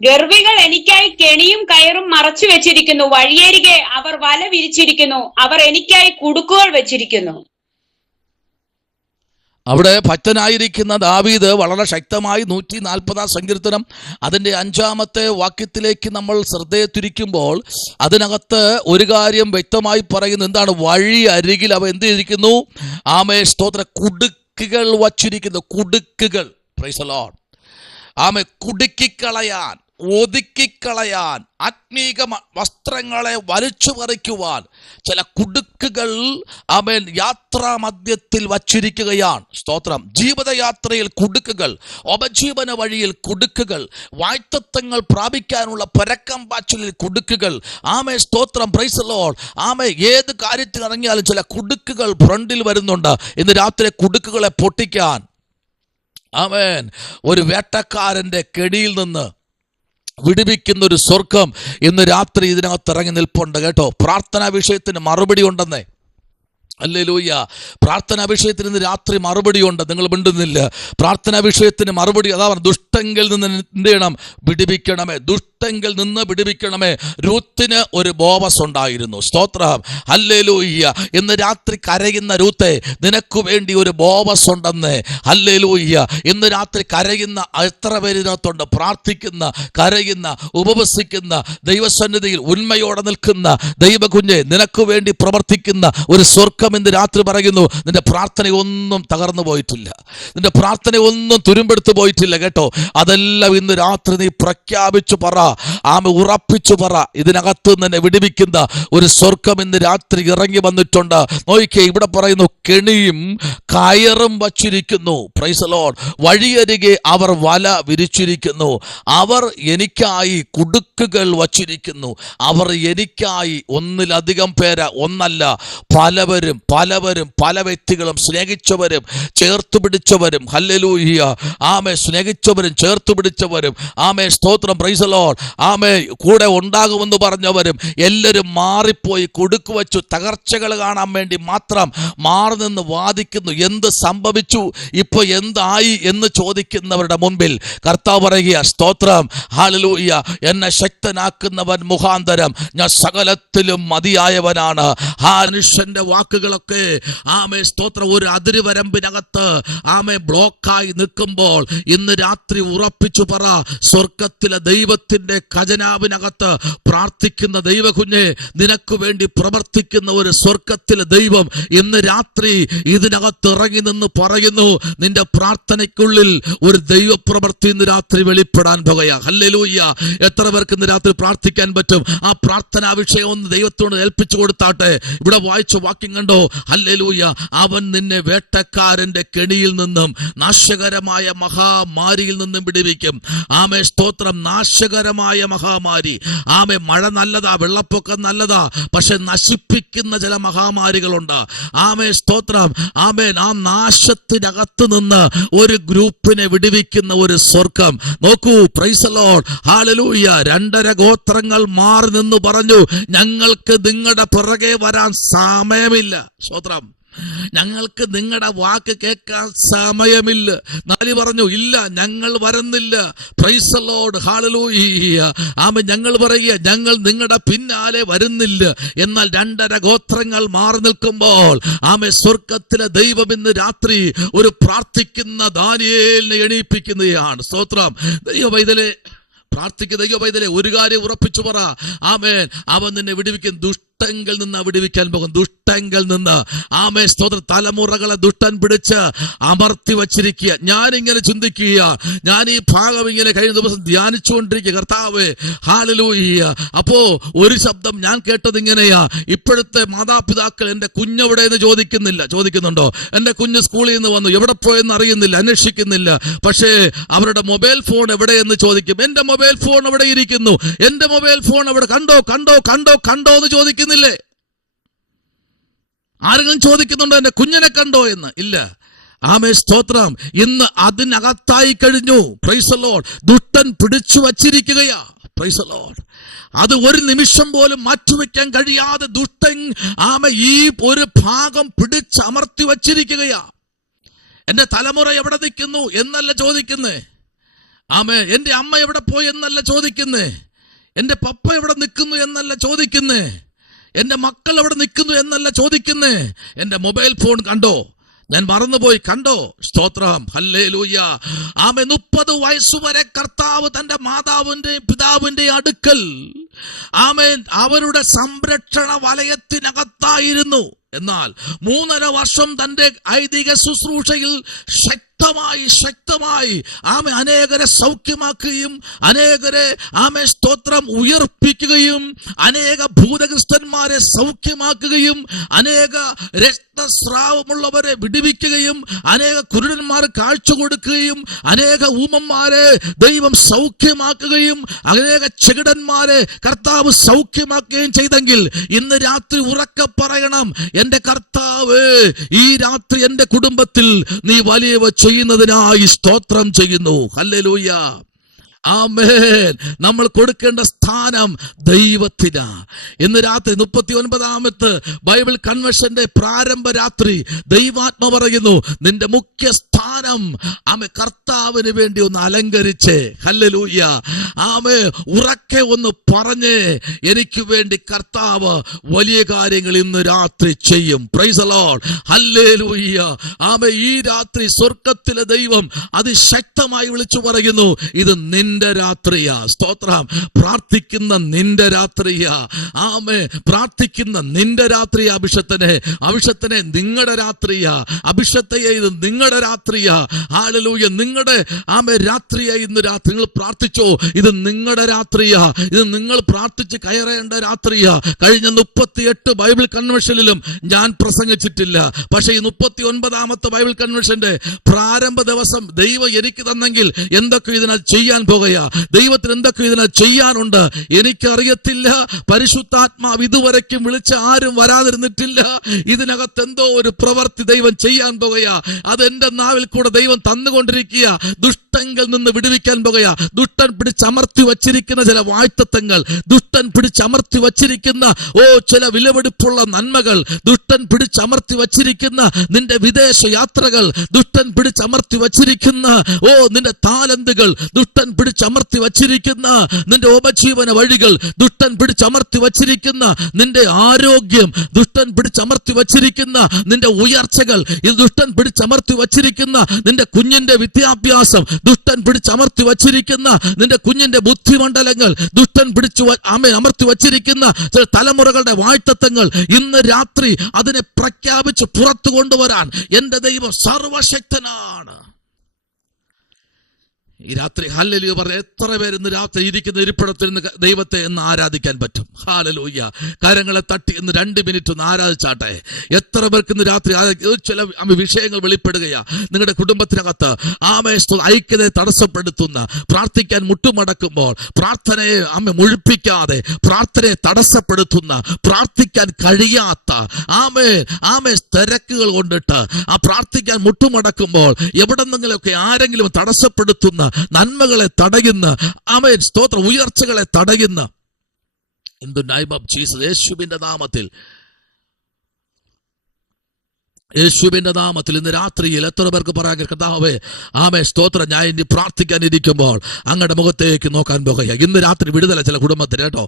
ഗർവികൾ എനിക്കായി കെണിയും കയറും മറച്ചു വെച്ചിരിക്കുന്നു, വഴിയരികെ അവർ വല വിരിച്ചിരിക്കുന്നു, അവർ എനിക്കായി കുടുക്കുകൾ വെച്ചിരിക്കുന്നു. അവിടെ ഭക്തനായിരിക്കുന്ന ദാവീദ് വളരെ ശക്തമായി 140 സങ്കീർത്തനം അതിൻ്റെ 5-ാമത്തെ വാക്യത്തിലേക്ക് നമ്മൾ ശ്രദ്ധയെ തിരിക്കുമ്പോൾ അതിനകത്ത് ഒരു കാര്യം വ്യക്തമായി പറയുന്നു. എന്താണ്? വഴി അരികിൽ അവ എന്ത് ചെയ്തിരിക്കുന്നു? ആമേ സ്തോത്ര കുടുക്കുകൾ വച്ചിരിക്കുന്നു. കുടുക്കുകൾ. Praise the Lord. ആമേ കുടുക്കിക്കളയാൻ, ഒതുക്കിക്കളയാൻ, ആത്മീക വസ്ത്രങ്ങളെ വലിച്ചു പറിക്കുവാൻ ചില കുടുക്കുകൾ യാത്രാ മധ്യത്തിൽ വച്ചിരിക്കുകയാണ്. സ്തോത്രം. ജീവിതയാത്രയിൽ കുടുക്കുകൾ, ഉപജീവന വഴിയിൽ കുടുക്കുകൾ, വായ്ത്തത്വങ്ങൾ പ്രാപിക്കാനുള്ള പരക്കം പാച്ചിലിൽ കുടുക്കുകൾ. സ്തോത്രം. Praise the Lord. ഏത് കാര്യത്തിൽ ഇറങ്ങിയാലും ചില കുടുക്കുകൾ ഫ്രണ്ടിൽ വരുന്നുണ്ട്. ഇന്ന് രാത്രി കുടുക്കുകളെ പൊട്ടിക്കാൻ ഒരു വേട്ടക്കാരന്റെ കെണിയിൽ നിന്ന് വിടുവിക്കുന്ന ഒരു സ്വർഗം ഇന്ന് രാത്രി ഇതിനകത്ത് ഇറങ്ങി നിൽപ്പുണ്ട് കേട്ടോ. പ്രാർത്ഥനാ വിഷയത്തിന് മറുപടി ഉണ്ടെന്നേ. ഹല്ലേലൂയ. പ്രാർത്ഥനാ വിഷയത്തിന് ഇന്ന് രാത്രി മറുപടി ഉണ്ട്. നിങ്ങൾ മിണ്ടുന്നില്ല. പ്രാർത്ഥനാ വിഷയത്തിന് മറുപടി അതാ പറഞ്ഞു. ദുഷ്ടങ്കിൽ നിന്ന് എന്ത് ചെയ്യണം? വിടുവിക്കണമേ. ദുഷ്ടങ്കിൽ നിന്ന് വിടുവിക്കണമേ. രൂത്തിന് ഒരു ബോവസ് ഉണ്ടായിരുന്നു. സ്തോത്രം. ഹല്ലേലൂയ. ഇന്ന് രാത്രി കരയുന്ന രൂത്തെ, നിനക്ക് വേണ്ടി ഒരു ബോവസ് ഉണ്ടെന്ന്. ഹല്ലേലൂയ. ഇന്ന് രാത്രി കരയുന്ന എത്ര പേരിനകത്തുണ്ട്? പ്രാർത്ഥിക്കുന്ന, കരയുന്ന, ഉപവസിക്കുന്ന, ദൈവസന്നിധിയിൽ ഉന്മയോടെ നിൽക്കുന്ന ദൈവകുഞ്ഞെ, നിനക്ക് വേണ്ടി പ്രവർത്തിക്കുന്ന ഒരു സ്വർഗം ഇന്ന് രാത്രി പറയുന്നു. നിന്റെ പ്രാർത്ഥനയൊന്നും തകർന്നു പോയിട്ടില്ല. നിന്റെ പ്രാർത്ഥനയൊന്നും തുരുമ്പെടുത്തു പോയിട്ടില്ല കേട്ടോ. അതെല്ലാം ഇന്ന് രാത്രി നീ പ്രഖ്യാപിച്ചു പറ. ഉറപ്പിച്ചു പറ. ഇതിനകത്ത് നിന്നെ വിടുവിക്കുന്ന ഒരു സ്വർഗം ഇന്ന് രാത്രി ഇറങ്ങി വന്നിട്ടുണ്ട്. നോക്കിക്കേ, ഇവിടെ പറയുന്നു, കെണിയും കയറും വച്ചിരിക്കുന്നു. Praise the Lord. വഴിയരികെ അവർ വല വിരിച്ചിരിക്കുന്നു. അവർ എനിക്കായി കുടുക്കുകൾ വച്ചിരിക്കുന്നു. അവർ എനിക്കായി ഒന്നിലധികം പേര്, ഒന്നല്ല പലവരും പല വ്യക്തികളും, സ്നേഹിച്ചവരും ചേർത്തു പിടിച്ചവരും, ഹല്ലേലൂയ, സ്നേഹിച്ചവരും ചേർത്തു പിടിച്ചവരും, സ്തോത്രം. Praise the Lord. ആമേ കൂടെ ഉണ്ടാകുമെന്ന് പറഞ്ഞവരും എല്ലാവരും മാറിപ്പോയി, കുടുക്ക് വച്ചു, തകർച്ചകൾ കാണാൻ വേണ്ടി മാത്രം മാറി നിന്ന് വാദിക്കുന്നു. എന്ത് സംഭവിച്ചു, ഇപ്പോൾ എന്തായി എന്ന് ചോദിക്കുന്നവരുടെ മുൻപിൽ കർത്താവ് പറയുക, സ്തോത്രം, ഹല്ലേലൂയ, എന്നെ ശക്തനാക്കുന്നവൻ മുഖാന്തരം ഞാൻ സകലത്തിലും മതിയായവനാണ്. ആ മനുഷ്യന്റെ വാക്കുകളൊക്കെ ആമേ സ്തോത്രം ഒരു അതിരുവരമ്പിനകത്ത് ആമേ ബ്ലോക്കായി നിൽക്കുമ്പോൾ ഇന്ന് രാത്രി ഉറപ്പിച്ചു പറ, സ്വർഗത്തിലെ ദൈവത്തിന്റെ ഖജനാവിനകത്ത് പ്രാർത്ഥിക്കുന്ന ദൈവകുഞ്ഞെ, നിനക്ക് വേണ്ടി പ്രവർത്തിക്കുന്ന ഒരു സ്വർഗത്തിലെ ദൈവം ഇന്ന് രാത്രി ഇതിനകത്ത് ഇറങ്ങി നിന്ന് പറയുന്നു, നിന്റെ പ്രാർത്ഥനയ്ക്കുള്ളിൽ ഒരു ദൈവപ്രവൃത്തി ഇന്ന് രാത്രി വെളിപ്പെടാൻ പോകുകയാ. ഹല്ലേലൂയ. എത്ര പേർക്ക് ഇന്ന് രാത്രി പ്രാർത്ഥിക്കാൻ പറ്റും? ആ പ്രാർത്ഥനാ വിഷയം ഒന്ന് ദൈവത്തോട് ഏൽപ്പിച്ചു കൊടുത്താട്ടെ. ഇവിടെ വായിച്ച വാക്യം കണ്ടോ? ഹല്ലേലൂയ. അവൻ നിന്നെ വേട്ടക്കാരന്റെ കെണിയിൽ നിന്നും നാശകരമായ മഹാമാരിയിൽ നിന്നും വിടുവിക്കും. ആമേ സ്തോത്രം. നാശകരമായ മഹാമാരി, ആമേ മഴ നല്ലതാ, വെള്ളപ്പൊക്കം നല്ലതാ, പക്ഷെ നശിപ്പിക്കുന്ന ചില മഹാമാരികളുണ്ട്. ആമേ സ്തോത്രം. ആമേൻ. ആ നാശത്തിനകത്ത് നിന്ന് ഒരു ഗ്രൂപ്പിനെ വിടുവിക്കുന്ന ഒരു സ്വർഗം നോക്കൂ. Praise the Lord. ഹല്ലേലൂയ. 2.5 ഗോത്രങ്ങൾ മാറി നിന്ന് പറഞ്ഞു, ഞങ്ങൾക്ക് നിങ്ങളുടെ പിറകെ വരാൻ സമയമില്ല. സ്തോത്രം. ഞങ്ങൾക്ക് നിങ്ങളുടെ വാക്ക് കേൾക്കാൻ സമയമില്ല. 4 പറഞ്ഞു, ഇല്ല, ഞങ്ങൾ വരുന്നില്ല. Price the Lord. ഹല്ലേലൂയ. ആമേൻ. ഞങ്ങൾ പറയുക, ഞങ്ങൾ നിങ്ങളുടെ പിന്നാലെ വരുന്നില്ല. എന്നാൽ 2.5 ഗോത്രങ്ങൾ മാറി നിൽക്കുമ്പോൾ ആമേൻ സ്വർഗത്തിലെ ദൈവം ഇന്ന് രാത്രി ഒരു പ്രാർത്ഥിക്കുന്ന ദാനിയേലിനെ എണീപ്പിക്കുന്നതാണ്. സ്തോത്രം. ദൈവവൈതലേ, പ്രാർത്ഥിക്കുന്ന ദൈവവൈതലേ, ഒരു കാര്യം ഉറപ്പിച്ചു പറ, ആമേൻ, അവൻ നിന്നെ വിടുവിക്കും. ദുഷ്ടങ്കിൽ നിന്ന് വിടുവിക്കാൻ പോകും. ദുഷ്ടങ്കിൽ നിന്ന്. ആമേൻ സ്തോത്രം. തലമുറകളെ ദുഷ്ടൻ പിടിച്ച് അമർത്തി വച്ചിരിക്കുക. ഞാനിങ്ങനെ ചിന്തിക്കുക, ഞാൻ ഈ ഭാഗം ഇങ്ങനെ കഴിഞ്ഞ ദിവസം ധ്യാനിച്ചുകൊണ്ടിരിക്കുക. കർത്താവേ, ഹല്ലേലൂയ. അപ്പോ ഒരു ശബ്ദം ഞാൻ കേട്ടത് ഇങ്ങനെയാ, ഇപ്പോഴത്തെ മാതാപിതാക്കൾ എന്റെ കുഞ്ഞെവിടെ എന്ന് ചോദിക്കുന്നുണ്ടോ? എന്റെ കുഞ്ഞ് സ്കൂളിൽ നിന്ന് വന്നു, എവിടെ പോയെന്ന് അറിയുന്നില്ല, അന്വേഷിക്കുന്നില്ല. പക്ഷേ അവരുടെ മൊബൈൽ ഫോൺ എവിടെയെന്ന് ചോദിക്കും. എന്റെ മൊബൈൽ ഫോൺ എവിടെ ഇരിക്കുന്നു? എന്റെ മൊബൈൽ ഫോൺ എവിടെ? കണ്ടോ എന്ന് ചോദിക്കുന്നില്ലേ? ആരെങ്കിലും ചോദിക്കുന്നുണ്ടോ എന്റെ കുഞ്ഞിനെ കണ്ടോ എന്ന്? ഇല്ല. ആമേ സ്തോത്രം. ഇന്ന് അതിനകത്തായി കഴിഞ്ഞു. Price the Lord. ദുഷ്ടൻ പിടിച്ചു വച്ചിരിക്കുകയാ. Price the Lord. അത് ഒരു നിമിഷം പോലും മാറ്റിവെക്കാൻ കഴിയാതെ ദുഷ്ടൻ ആമേ ഈ ഒരു ഭാഗം പിടിച്ചമർത്തി വച്ചിരിക്കുകയാ. എന്റെ തലമുറ എവിടെ നിൽക്കുന്നു എന്നല്ല ചോദിക്കുന്നേ. ആമേ. എന്റെ അമ്മ എവിടെ പോയി എന്നല്ല ചോദിക്കുന്നേ. എന്റെ പപ്പ എവിടെ നിൽക്കുന്നു എന്നല്ല ചോദിക്കുന്നേ. എന്റെ മക്കൾ എവിടെ നിൽക്കുന്നു എന്നല്ല ചോദിക്കുന്നേ. എന്റെ മൊബൈൽ ഫോൺ കണ്ടോ? ഞാൻ മറന്നുപോയി, കണ്ടോ? സ്തോത്രം. ഹല്ലേലൂയ. ആമേ. 30 വയസ്സുവരെ കർത്താവ് തന്റെ മാതാവിന്റെ പിതാവിന്റെ അടുക്കൽ ആമേൻ അവരുടെ സംരക്ഷണ വലയത്തിനകത്തായിരുന്നു. എന്നാൽ 3.5 വർഷം തന്റെ ഐതിഹ്യ ശുശ്രൂഷയിൽ ശക്തമായി ആമേ അനേകരെ സൗഖ്യമാക്കുകയും അനേകരെ ആമേ സ്തോത്രം ഉയർപ്പിക്കുകയും അനേക ഭൂതഗ്രസ്തന്മാരെ സൗഖ്യമാക്കുകയും അനേക രക്തസ്രാവമുള്ളവരെ വിടുവിക്കുകയും അനേക കുരുടന്മാർ കാഴ്ച കൊടുക്കുകയും അനേക ഊമന്മാരെ ദൈവം സൗഖ്യമാക്കുകയും അനേക ചെകിടന്മാരെ കർത്താവ് സൗഖ്യമാക്കുകയും ചെയ്തെങ്കിൽ ഇന്ന് രാത്രി ഉറക്കെ പറയണം, എന്റെ കർത്താവ് ഈ രാത്രി എന്റെ കുടുംബത്തിൽ നീ വലിയവ ചെയ്യുന്നതിനായി സ്തോത്രം ചെയ്യുന്നു. ഹല്ലേലൂയ. ആമേൻ. നമ്മൾ കൊടുക്കേണ്ട സ്ഥാനം ദൈവത്തിനാ. ഇന്ന് രാത്രി 39ാമത്തെ ബൈബിൾ കൺവെൻഷന്റെ പ്രാരംഭ രാത്രി ദൈവാത്മ പറയുന്നു, നിന്റെ മുഖ്യ സ്ഥാനം ആമേ കർത്താവിന് വേണ്ടി ഒന്ന് അലങ്കരിച്ചേ. ഹല്ലേലൂയ. ആമേ ഉറക്കെ ഒന്ന് പറഞ്ഞേ, എനിക്ക് വേണ്ടി കർത്താവ് വലിയ കാര്യങ്ങൾ ഇന്ന് രാത്രി ചെയ്യും. Praise the Lord. ഹല്ലേലൂയ. ആമേ ഈ രാത്രി സ്വർഗ്ഗത്തിലെ ദൈവം അതിശക്തമായി വിളിച്ചു പറയുന്നു, ഇത് നിന്റെ രാത്രിയാ. സ്തോത്രം. പ്രാർത്ഥിക്കുന്ന നിന്റെ രാത്രിയാ. ആമേ പ്രാർത്ഥിക്കുന്ന നിന്റെ രാത്രിയാ. അഭിഷത്തനെ നിങ്ങളുടെ രാത്രിയാ. അഭിഷത്തയെ ഇത് നിങ്ങളുടെ രാത്രിയാ. ഹല്ലേലൂയ. നിങ്ങളുടെ ആമേ രാത്രിയാ. ഇന്ന് രാത്രി നിങ്ങൾ പ്രാർത്ഥിച്ചോ, ഇത് നിങ്ങളുടെ രാത്രിയാ. ഇത് നിങ്ങൾ പ്രാർത്ഥിച്ച് കയറേണ്ട രാത്രിയാ. കഴിഞ്ഞ 38 ബൈബിൾ കൺവെൻഷനിലും ഞാൻ പ്രസംഗിച്ചിട്ടില്ല. പക്ഷേ ഈ 39ാമത്തെ ബൈബിൾ കൺവെൻഷന്റെ പ്രാരംഭ ദിവസം ദൈവം എനിക്ക് തന്നെങ്കിൽ എന്തൊക്കെ ഇതിനാൽ ചെയ്യാൻ പോകും പോകുകയാ. ദൈവത്തിന് എന്തൊക്കെ ഇതിനെ ചെയ്യാനുണ്ട് എനിക്കറിയത്തില്ല. പരിശുദ്ധാത്മാവ് ഇതുവരയ്ക്കും വിളിച്ച ആരും വരാതിരുന്നിട്ടില്ല. ഇതിനകത്ത് എന്തോ ഒരു പ്രവൃത്തി ദൈവം ചെയ്യാൻ പോകുകയാ. അത് എന്റെ നാവിൽ കൂടെ ദൈവം തന്നുകൊണ്ടിരിക്കുക. ദുഷ്ടങ്കിൽ നിന്ന് വിടുവിക്കാൻ പോകുകയാ. ദുഷ്ടൻ പിടിച്ചമർത്തി വച്ചിരിക്കുന്ന ചില വായ്ത്തത്വങ്ങൾ, ദുഷ്ടൻ പിടിച്ചമർത്തി വച്ചിരിക്കുന്ന ചില വിലപിടിപ്പുള്ള നന്മകൾ, ദുഷ്ടൻ പിടിച്ചമർത്തി വച്ചിരിക്കുന്ന നിന്റെ വിദേശ യാത്രകൾ, ദുഷ്ടൻ പിടിച്ചമർത്തി വച്ചിരിക്കുന്ന നിന്റെ താലന്തുകൾ, ദുഷ്ടൻ പിടിച്ചമർത്തി വച്ചിരിക്കുന്ന നിന്റെ ഉപജീവന വഴികൾ, ദുഷ്ടൻ പിടിച്ചമർത്തി വച്ചിരിക്കുന്ന നിന്റെ ആരോഗ്യം, ദുഷ്ടൻ പിടിച്ചമർത്തി വച്ചിരിക്കുന്ന നിന്റെ ഉയർച്ചകൾ, ഇത് ദുഷ്ടൻ പിടിച്ചമർത്തി വച്ചിരിക്കുന്ന നിന്റെ കുഞ്ഞിന്റെ വിദ്യാഭ്യാസം, ദുഷ്ടൻ പിടിച്ചമർത്തി വച്ചിരിക്കുന്ന നിന്റെ കുഞ്ഞിന്റെ ബുദ്ധിമണ്ഡലങ്ങൾ, ദുഷ്ടൻ അമർത്തി വച്ചിരിക്കുന്ന ചില തലമുറകളുടെ വാഴ്ത്തത്വങ്ങൾ ഇന്ന് രാത്രി അതിനെ പ്രഖ്യാപിച്ച് പുറത്തു കൊണ്ടുവരാൻ എന്റെ ദൈവം സർവശക്തനാണ്. ഈ രാത്രി ഹല്ലേലൂയ പറഞ്ഞ എത്ര പേര് ഇന്ന് രാത്രി ഇരിക്കുന്ന ഇരിപ്പിടത്തിൽ നിന്ന് ദൈവത്തെ എന്ന് ആരാധിക്കാൻ പറ്റും? ഹല്ലേലൂയ. കരങ്ങളെ തട്ടി ഇന്ന് 2 മിനിറ്റ് ഒന്ന് ആരാധിച്ചാട്ടെ. എത്ര പേർക്ക് ഇന്ന് രാത്രി ചില വിഷയങ്ങൾ വെളിപ്പെടുകയാ. നിങ്ങളുടെ കുടുംബത്തിനകത്ത് ഐക്യതയെ തടസ്സപ്പെടുത്തുന്ന, പ്രാർത്ഥിക്കാൻ മുട്ടുമടക്കുമ്പോൾ പ്രാർത്ഥനയെ മുഴിപ്പിക്കാതെ പ്രാർത്ഥനയെ തടസ്സപ്പെടുത്തുന്ന, പ്രാർത്ഥിക്കാൻ കഴിയാത്ത തിരക്കുകൾ കൊണ്ടിട്ട് പ്രാർത്ഥിക്കാൻ മുട്ടുമടക്കുമ്പോൾ എവിടെന്നെങ്കിലുമൊക്കെ ആരെങ്കിലും തടസ്സപ്പെടുത്തുന്ന, നന്മകളെ തടയുന്ന, സ്തോത്ര ഉയർച്ചകളെ തടയുന്ന, in the name of Jesus, യേശുവിന്റെ നാമത്തിൽ ഇന്ന് രാത്രിയിൽ എത്ര പേർക്ക് പറയാൻ കർത്താവേ സ്തോത്രം, ഞാൻ ഇനി പ്രാർത്ഥിക്കാനിരിക്കുമ്പോൾ അങ്ങയുടെ മുഖത്തേക്ക് നോക്കാൻ പോകുക. ഇന്ന് രാത്രി വിടുതല ചില കുടുംബത്തിന് കേട്ടോ.